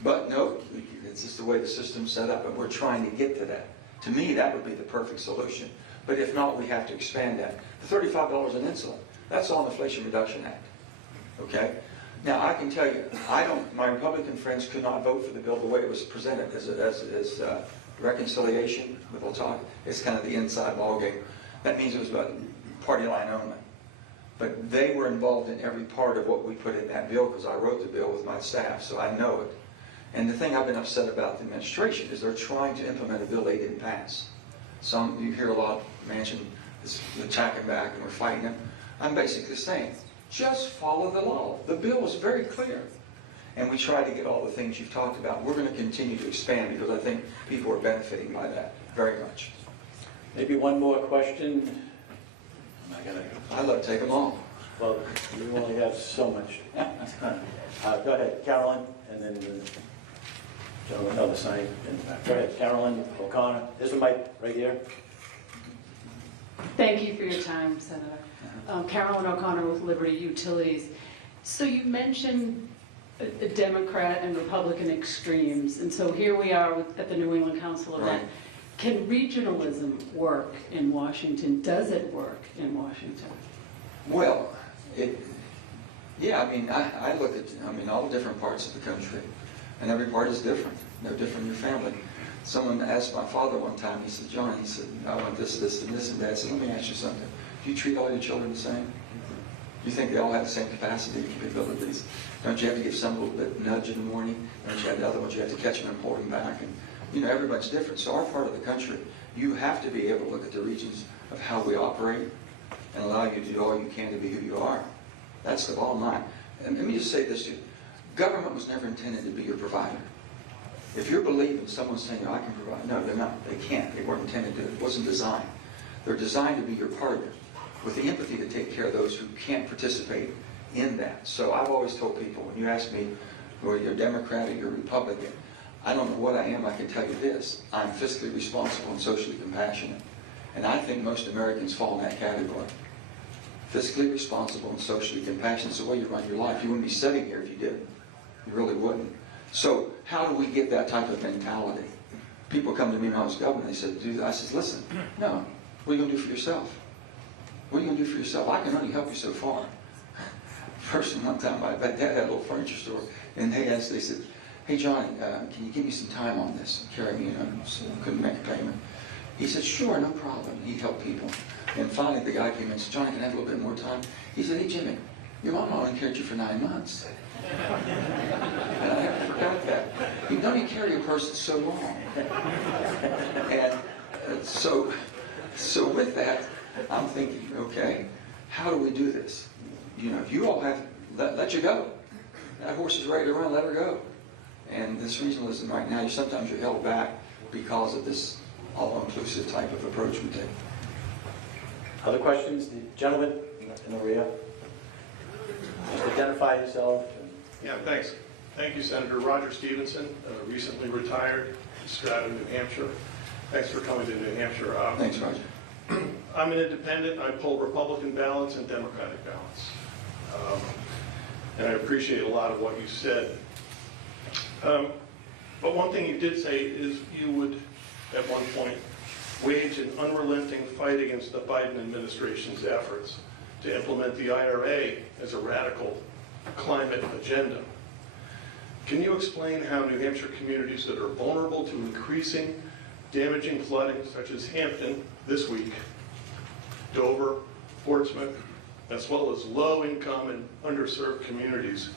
But no, it's just the way the system's set up, and we're trying to get to that. To me, that would be the perfect solution. But if not, we have to expand that. The $35 in insulin, that's all in the Inflation Reduction Act. Okay? Now, I can tell you, my Republican friends could not vote for the bill the way it was presented as reconciliation, but we'll talk. It's kind of the inside ballgame. That means it was about party line only. But they were involved in every part of what we put in that bill because I wrote the bill with my staff, so I know it. And the thing I've been upset about the administration is they're trying to implement a bill they didn't pass. You hear a lot, Manchin is attacking back and we're fighting them. I'm basically saying, just follow the law. The bill is very clear. And we try to get all the things you've talked about. We're going to continue to expand because I think people are benefiting by that very much. Maybe one more question. I'd love to take them all. Well, you only have so much. Go ahead, Carolyn, and then the gentleman on the side. Go ahead, Carolyn O'Connor. There's a mic right here. Thank you for your time, Senator. Carolyn O'Connor with Liberty Utilities. So you mentioned a Democrat and Republican extremes, and so here we are at the New England Council event. Right. Can regionalism work in Washington? Does it work in Washington? Well, yeah, I mean, I look at, all the different parts of the country, and every part is different. No different in your family. Someone asked my father one time, he said, John, he said, I want this, this, and this, and that. I said, let me ask you something. Do you treat all your children the same? Do you think they all have the same capacity and capabilities? Don't you have to give some a little bit of nudge in the morning? Don't you have the other ones you have to catch them and pull them back? And, everybody's different. So our part of the country, you have to be able to look at the regions of how we operate and allow you to do all you can to be who you are. That's the bottom line. And let me just say this to you. Government was never intended to be your provider. If you're believing someone's saying, I can provide, no, they're not. They can't. They weren't intended to. It wasn't designed. They're designed to be your partner with the empathy to take care of those who can't participate in that. So I've always told people, when you ask me, whether you're Democrat or you're Republican, I don't know what I am, I can tell you this. I'm fiscally responsible and socially compassionate. And I think most Americans fall in that category. Fiscally responsible and socially compassionate is the way you run your life. You wouldn't be sitting here if you didn't. You really wouldn't. So how do we get that type of mentality? People come to me when I was governor, they said, dude, I said, listen, no, what are you going to do for yourself? What are you going to do for yourself? I can only help you so far. First, one time, my dad had a little furniture store, and they said, hey, Johnny, can you give me some time on this? Carry me, so I couldn't make a payment. He said, sure, no problem. He'd help people. And finally, the guy came in and said, Johnny, can I have a little bit more time? He said, hey, Jimmy, your mama only carried you for 9 months. And I never forgot that. You don't even carry a person so long. And so with that, I'm thinking, okay, how do we do this? You all have, let you go. That horse is ready to run, let her go. And this regionalism right now, sometimes you're held back because of this all-inclusive type of approach we take. Other questions? The gentleman in the rear. Just identify yourself. Yeah, thanks. Thank you, Senator. Roger Stevenson, recently retired, Stratton, New Hampshire. Thanks for coming to New Hampshire. Thanks, Roger. I'm an independent. I poll Republican ballots and Democratic ballots. And I appreciate a lot of what you said. But one thing you did say is you would, at one point, wage an unrelenting fight against the Biden administration's efforts to implement the IRA as a radical climate agenda. Can you explain how New Hampshire communities that are vulnerable to increasing, damaging flooding, such as Hampton this week, Dover, Portsmouth, as well as low-income and underserved communities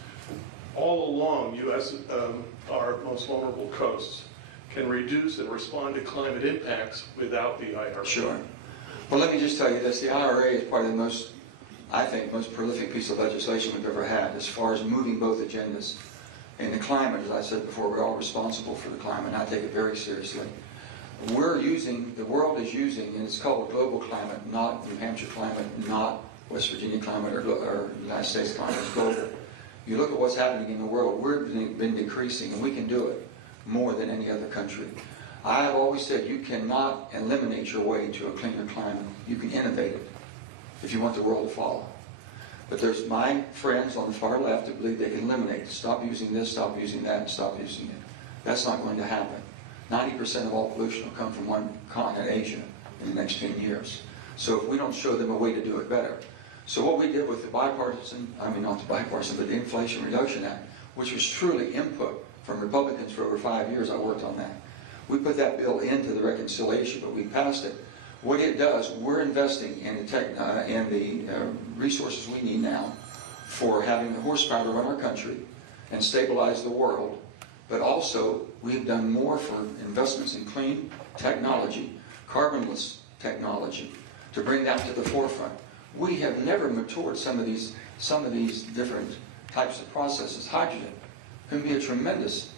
all along U.S. Our most vulnerable coasts can reduce and respond to climate impacts without the IRA. Sure. Well, let me just tell you this. The IRA is probably the most, I think, most prolific piece of legislation we've ever had as far as moving both agendas. And the climate, as I said before, we're all responsible for the climate, and I take it very seriously. The world is using, and it's called global climate, not New Hampshire climate, not West Virginia climate, or United States climate, it's global. You look at what's happening in the world, we've been decreasing, and we can do it more than any other country. I have always said you cannot eliminate your way to a cleaner climate. You can innovate it if you want the world to follow. But there's my friends on the far left who believe they can eliminate it. Stop using this, stop using that, and stop using it. That's not going to happen. 90% of all pollution will come from one continent, Asia, in the next 10 years. So if we don't show them a way to do it better. So what we did with the not the bipartisan, but the Inflation Reduction Act, which was truly input from Republicans for over 5 years, I worked on that. We put that bill into the reconciliation, but we passed it. What it does, we're investing in the resources we need now for having the horsepower to run our country and stabilize the world. But also, we've done more for investments in clean technology, carbonless technology, to bring that to the forefront. We have never matured some of these different types of processes. Hydrogen can be a tremendous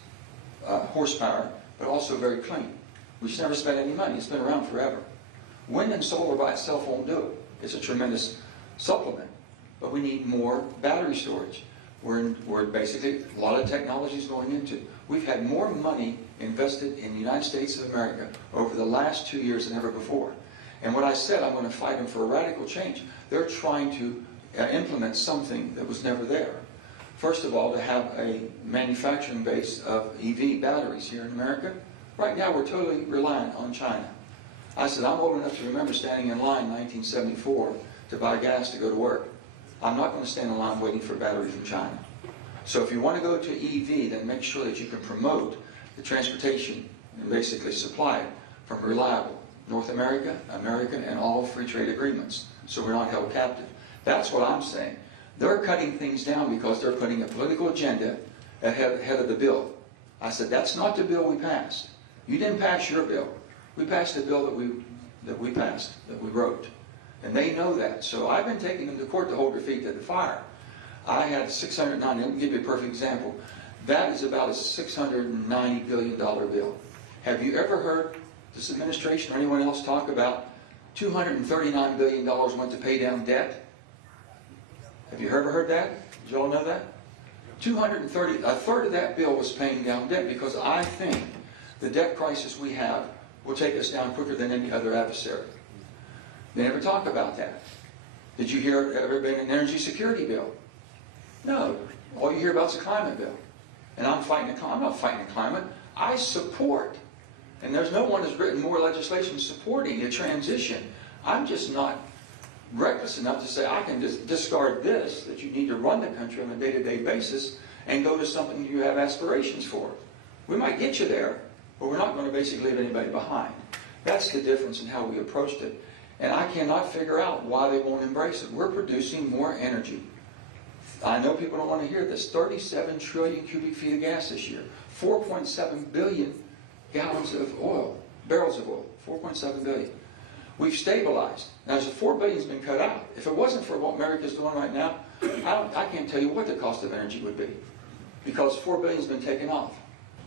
horsepower, but also very clean. We just never spent any money. It's been around forever. Wind and solar by itself won't do it. It's a tremendous supplement. But we need more battery storage. We're basically, a lot of technology is going into. We've had more money invested in the United States of America over the last 2 years than ever before. And what I said, I'm going to fight them for a radical change. They're trying to implement something that was never there. First of all, to have a manufacturing base of EV batteries here in America. Right now, we're totally reliant on China. I said, I'm old enough to remember standing in line in 1974 to buy gas to go to work. I'm not going to stand in line waiting for a battery from China. So if you want to go to EV, then make sure that you can promote the transportation and basically supply it from reliable North America, American, and all free trade agreements, so we're not held captive. That's what I'm saying. They're cutting things down because they're putting a political agenda ahead of the bill. I said, that's not the bill we passed. You didn't pass your bill. We passed the bill that we wrote. And they know that. So I've been taking them to court to hold their feet to the fire. I had $690, let me give you a perfect example. That is about a $690 billion bill. Have you ever heard this administration or anyone else talk about $239 billion went to pay down debt? Have you ever heard that? Did you all know that? A third of that bill was paying down debt because I think the debt crisis we have will take us down quicker than any other adversary. They never talk about that. Did you hear ever been an energy security bill? No. All you hear about is a climate bill. And I'm not fighting the climate. I support. And there's no one who's written more legislation supporting the transition. I'm just not reckless enough to say I can just discard this, that you need to run the country on a day-to-day basis, and go to something you have aspirations for. We might get you there, but we're not going to basically leave anybody behind. That's the difference in how we approached it. And I cannot figure out why they won't embrace it. We're producing more energy. I know people don't want to hear this. 37 trillion cubic feet of gas this year. 4.7 billion gallons of oil, barrels of oil. 4.7 billion. We've stabilized. Now, the 4 billion has been cut out. If it wasn't for what America's doing right now, I can't tell you what the cost of energy would be. Because 4 billion has been taken off.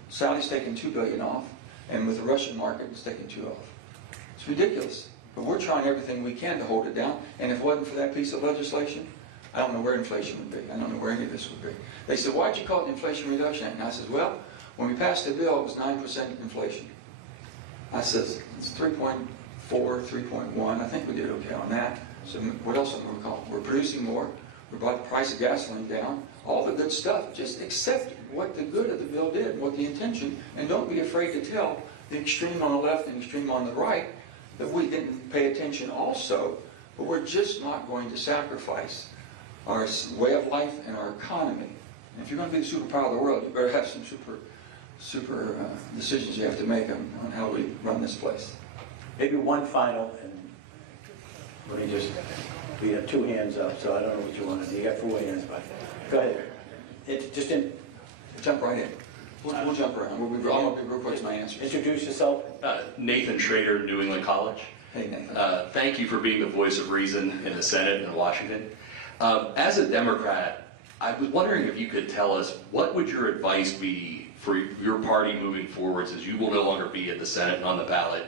Saudi's taken 2 billion off. And with the Russian market, it's taken 2 off. It's ridiculous. But we're trying everything we can to hold it down. And if it wasn't for that piece of legislation, I don't know where inflation would be. I don't know where any of this would be. They said, why'd you call it the Inflation Reduction Act? And I said, well, when we passed the bill, it was 9% inflation. I said, it's 3.4, 3.1. I think we did okay on that. So what else am I going to call it? We're producing more. We brought the price of gasoline down. All the good stuff. Just accept what the good of the bill did, what the intention, and don't be afraid to tell the extreme on the left and the extreme on the right that we didn't pay attention also, but we're just not going to sacrifice our way of life and our economy. And if you're going to be the superpower of the world, you better have some super decisions you have to make on how we run this place. Maybe one final, Let me just, we have 2 hands up, so I don't know what you want to do. You got 4 hands, but go ahead. It's just Jump right in. We'll jump around. I'm going to be real quick to my answers. introduce yourself. Nathan Schrader, New England College. Hey, Nathan. Thank you for being the voice of reason in the Senate in Washington. As a Democrat, I was wondering if you could tell us, what would your advice be for your party moving forwards, as you will no longer be at the Senate and on the ballot,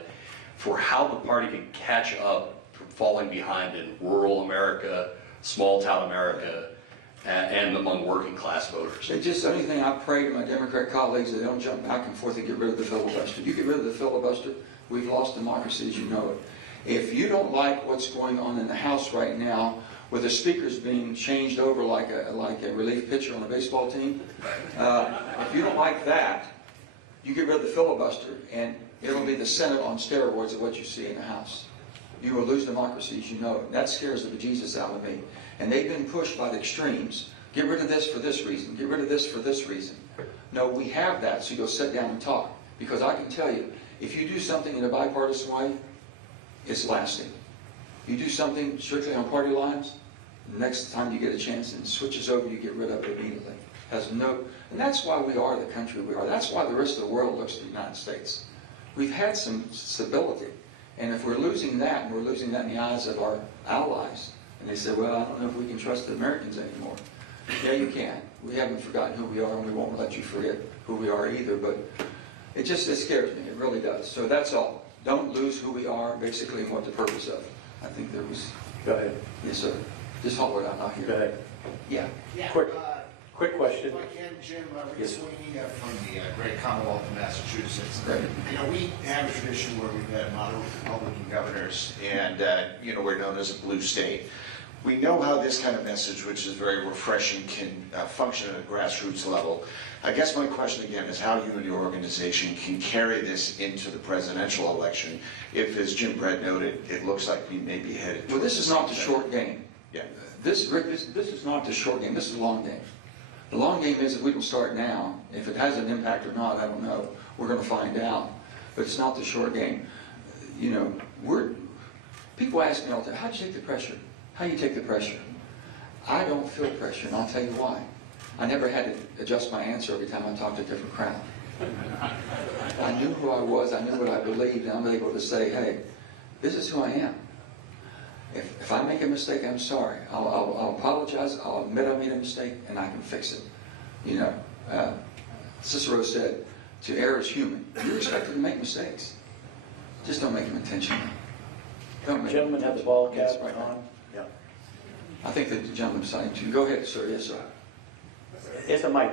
for how the party can catch up from falling behind in rural America, small town America, and among working class voters? It's just the only thing I pray to my Democrat colleagues, that they don't jump back and forth and get rid of the filibuster. You get rid of the filibuster, we've lost democracy as you know it. If you don't like what's going on in the House right now, with the speakers being changed over like a relief pitcher on a baseball team, if you don't like that, you get rid of the filibuster, and it'll be the Senate on steroids of what you see in the House. You will lose democracy as you know it. That scares the bejesus out of me. And they've been pushed by the extremes. Get rid of this for this reason. Get rid of this for this reason. No, we have that, so you'll sit down and talk. Because I can tell you, if you do something in a bipartisan way, it's lasting. You do something strictly on party lines, the next time you get a chance and it switches over, you get rid of it immediately. And that's why we are the country we are. That's why the rest of the world looks to the United States. We've had some stability. And if we're losing that, and we're losing that in the eyes of our allies, and they say, well, I don't know if we can trust the Americans anymore. Yeah, you can. We haven't forgotten who we are, and we won't let you forget who we are either, but it scares me. It really does. So that's all. Don't lose who we are, basically, and what the purpose of. I think there was... Go ahead. Yes, sir. Just hold it out, not here. Go ahead. Yeah. Quick question. If I can, Jim, Rick Yes. Sweeney from the great Commonwealth of Massachusetts. Great. You know, we have a tradition where we've had moderate Republican governors, and, you know, we're known as a blue state. We know how this kind of message, which is very refreshing, can function at a grassroots level. I guess my question again is how you and your organization can carry this into the presidential election if, as Jim Brett noted, it looks like we may be headed. Well, this is not the short game. Yeah. Rick, this is not the short game. This is the long game. The long game is if we don't start now, if it has an impact or not, I don't know. We're going to find out. But it's not the short game. You know, people ask me all the time, how do you take the pressure? How do you take the pressure? I don't feel pressure, and I'll tell you why. I never had to adjust my answer every time I talked to a different crowd. I knew who I was, I knew what I believed, and I'm able to say, hey, this is who I am. If I make a mistake, I'm sorry. I'll apologize, I'll admit I made a mistake, and I can fix it. You know, Cicero said, to err is human. You're expected to make mistakes. Just don't make them intentionally. Don't make Gentlemen have the ball cap Yes, right. on. Yeah. I think the gentleman's saying to you. Go ahead, sir. Yes, sir. Here's the mic.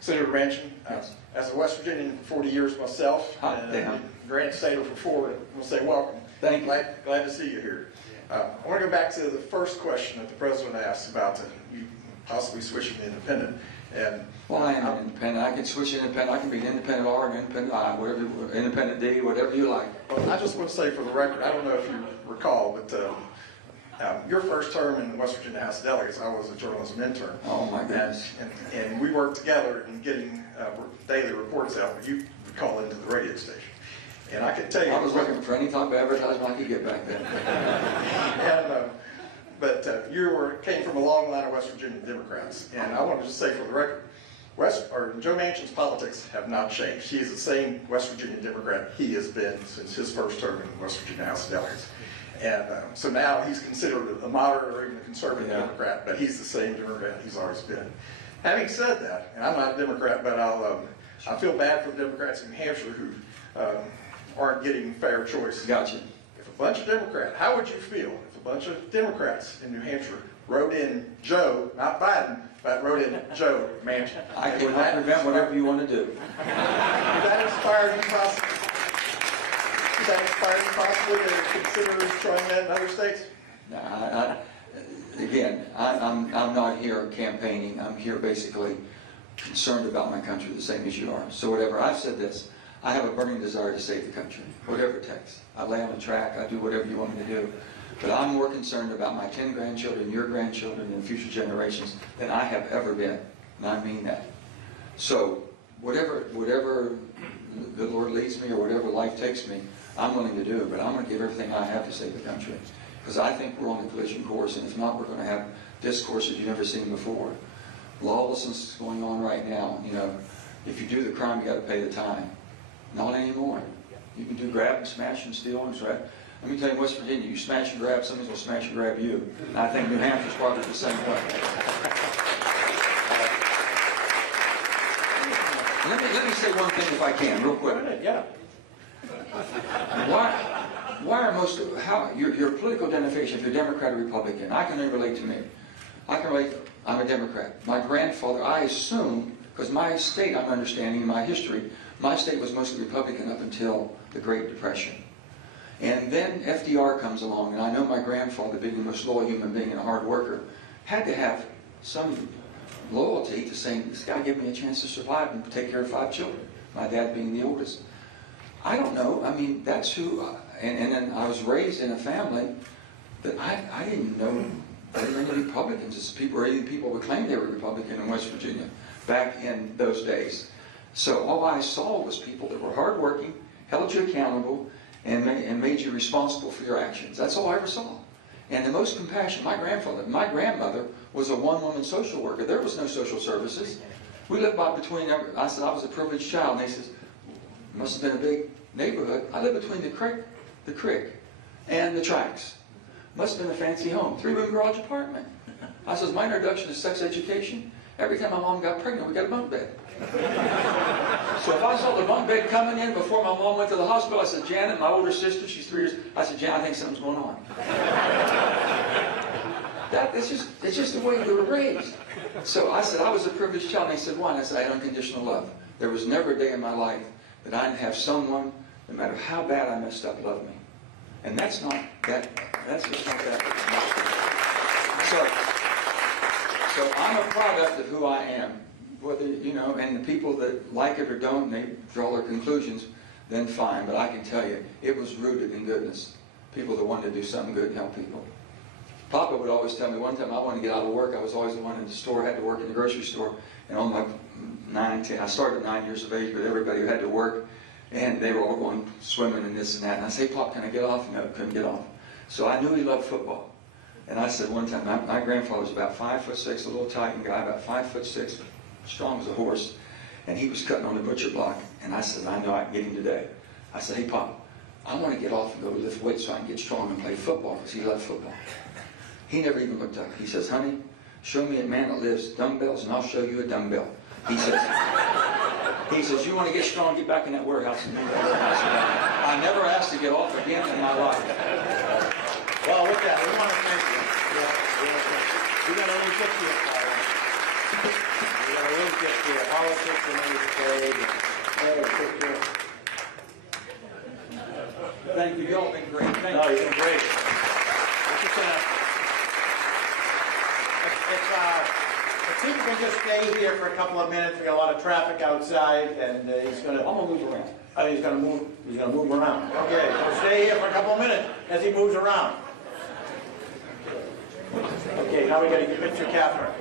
Senator Manchin, Yes. as a West Virginian for 40 years myself, Hi, and Dan. Grant Stater for 4, we'll say welcome. Thank you. Glad to see you here. I want to go back to the first question that the President asked about you possibly switching to independent. And Well, I am an independent. I can switch independent. I can be an independent R, an independent I, whatever, independent D, whatever you like. well, I just want to say for the record, I don't know if you recall, but your first term in the West Virginia House of Delegates, I was a journalism intern. Oh, my goodness. And we worked together in getting daily reports out, but you would call into the radio station. And I can tell you... I was looking for any type of advertisement I could get back then. But you came from a long line of West Virginia Democrats, and I want to just say for the record, Joe Manchin's politics have not changed. He is the same West Virginia Democrat he has been since his first term in the West Virginia House of Delegates. And so now he's considered a moderate or even a conservative Democrat, but he's the same Democrat he's always been. Having said that, and I'm not a Democrat, but I feel bad for the Democrats in New Hampshire who aren't getting fair choice. Gotcha. If a bunch of Democrats, how would you feel if a bunch of Democrats in New Hampshire wrote in Joe, not Biden, but wrote in Joe Manchin? I cannot prevent whatever you want to do. Would that inspire you possibly? Would that inspire you possibly to consider trying that in other states? Again, I'm not here campaigning. I'm here basically concerned about my country the same as you are. So whatever, I've said this, I have a burning desire to save the country, whatever it takes. I lay on the track, I do whatever you want me to do. But I'm more concerned about my 10 grandchildren, your grandchildren, and future generations than I have ever been. And I mean that. So whatever the Lord leads me or whatever life takes me, I'm willing to do, but I'm going to give everything I have to save the country. Because I think we're on the collision course, and if not, we're going to have discourses you've never seen before. Lawlessness is going on right now. You know, if you do the crime, you got to pay the time. Not anymore. You can do grab and smash and steal and right. Let me tell you, in West Virginia, you smash and grab, somebody's going to smash and grab you. And I think New Hampshire's probably the same way. Let me say one thing if I can, real quick. Yeah. Why are most of, your political identification, if you're Democrat or Republican, I can relate to me. I can relate, I'm a Democrat. My grandfather, I assume, because my state, I'm understanding my history, my state was mostly Republican up until the Great Depression. And then FDR comes along, and I know my grandfather, being the most loyal human being and a hard worker, had to have some loyalty to saying, this guy gave me a chance to survive and take care of 5 children, my dad being the oldest. I don't know, I mean, that's who, and then I was raised in a family that I didn't know very many Republicans, as people, or even people would claim they were Republican in West Virginia back in those days. So all I saw was people that were hardworking, held you accountable, and made you responsible for your actions. That's all I ever saw. And the most compassion, my grandmother was a one-woman social worker. There was no social services. We lived by between, I said I was a privileged child, and they said, it must have been a big neighborhood. I lived between the creek and the tracks. Must have been a fancy home, 3-room garage apartment. I said, my introduction to sex education, every time my mom got pregnant, we got a bunk bed. So if I saw the bunk bed coming in before my mom went to the hospital, I said, Janet, my older sister, she's 3 years, I said, Janet, I think something's going on. It's just the way we were raised. So I said, I was a privileged child, and they said, why? And I said, I had unconditional love. There was never a day in my life that I didn't have someone, no matter how bad I messed up, love me. And that's just not that. So I'm a product of who I am. Whether, you know, and the people that like it or don't, they draw their conclusions, then fine. But I can tell you, it was rooted in goodness. People that wanted to do something good and help people. Papa would always tell me, one time I wanted to get out of work, I was always the one in the store, had to work in the grocery store, and on my 9, 10, I started at 9 years of age, but everybody who had to work, and they were all going swimming and this and that, and I said, hey, Pop, can I get off? No, couldn't get off. So I knew he loved football. And I said one time, my grandfather was about 5'6", a little Titan guy, about 5'6", strong as a horse, and he was cutting on the butcher block, and I said, I know I can get him today. I said, hey, Pop, I want to get off and go lift weights so I can get strong and play football, because he loved football. He never even looked up. He says, honey, show me a man that lifts dumbbells, and I'll show you a dumbbell. He says, you want to get strong, get back in that warehouse and do that. I never asked to get off again in my life. Well, with that, we want to thank you. We got to really get to your we got to really get to your politics and everything. Thank you. Y'all been great. Thank you. No, you've been great. If people can just stay here for a couple of minutes, we got a lot of traffic outside, and he's going to. I'm gonna move around. Oh, he's going to move. He's going to move around. Okay, so stay here for a couple of minutes as he moves around. Okay, now we got to give it to Catherine.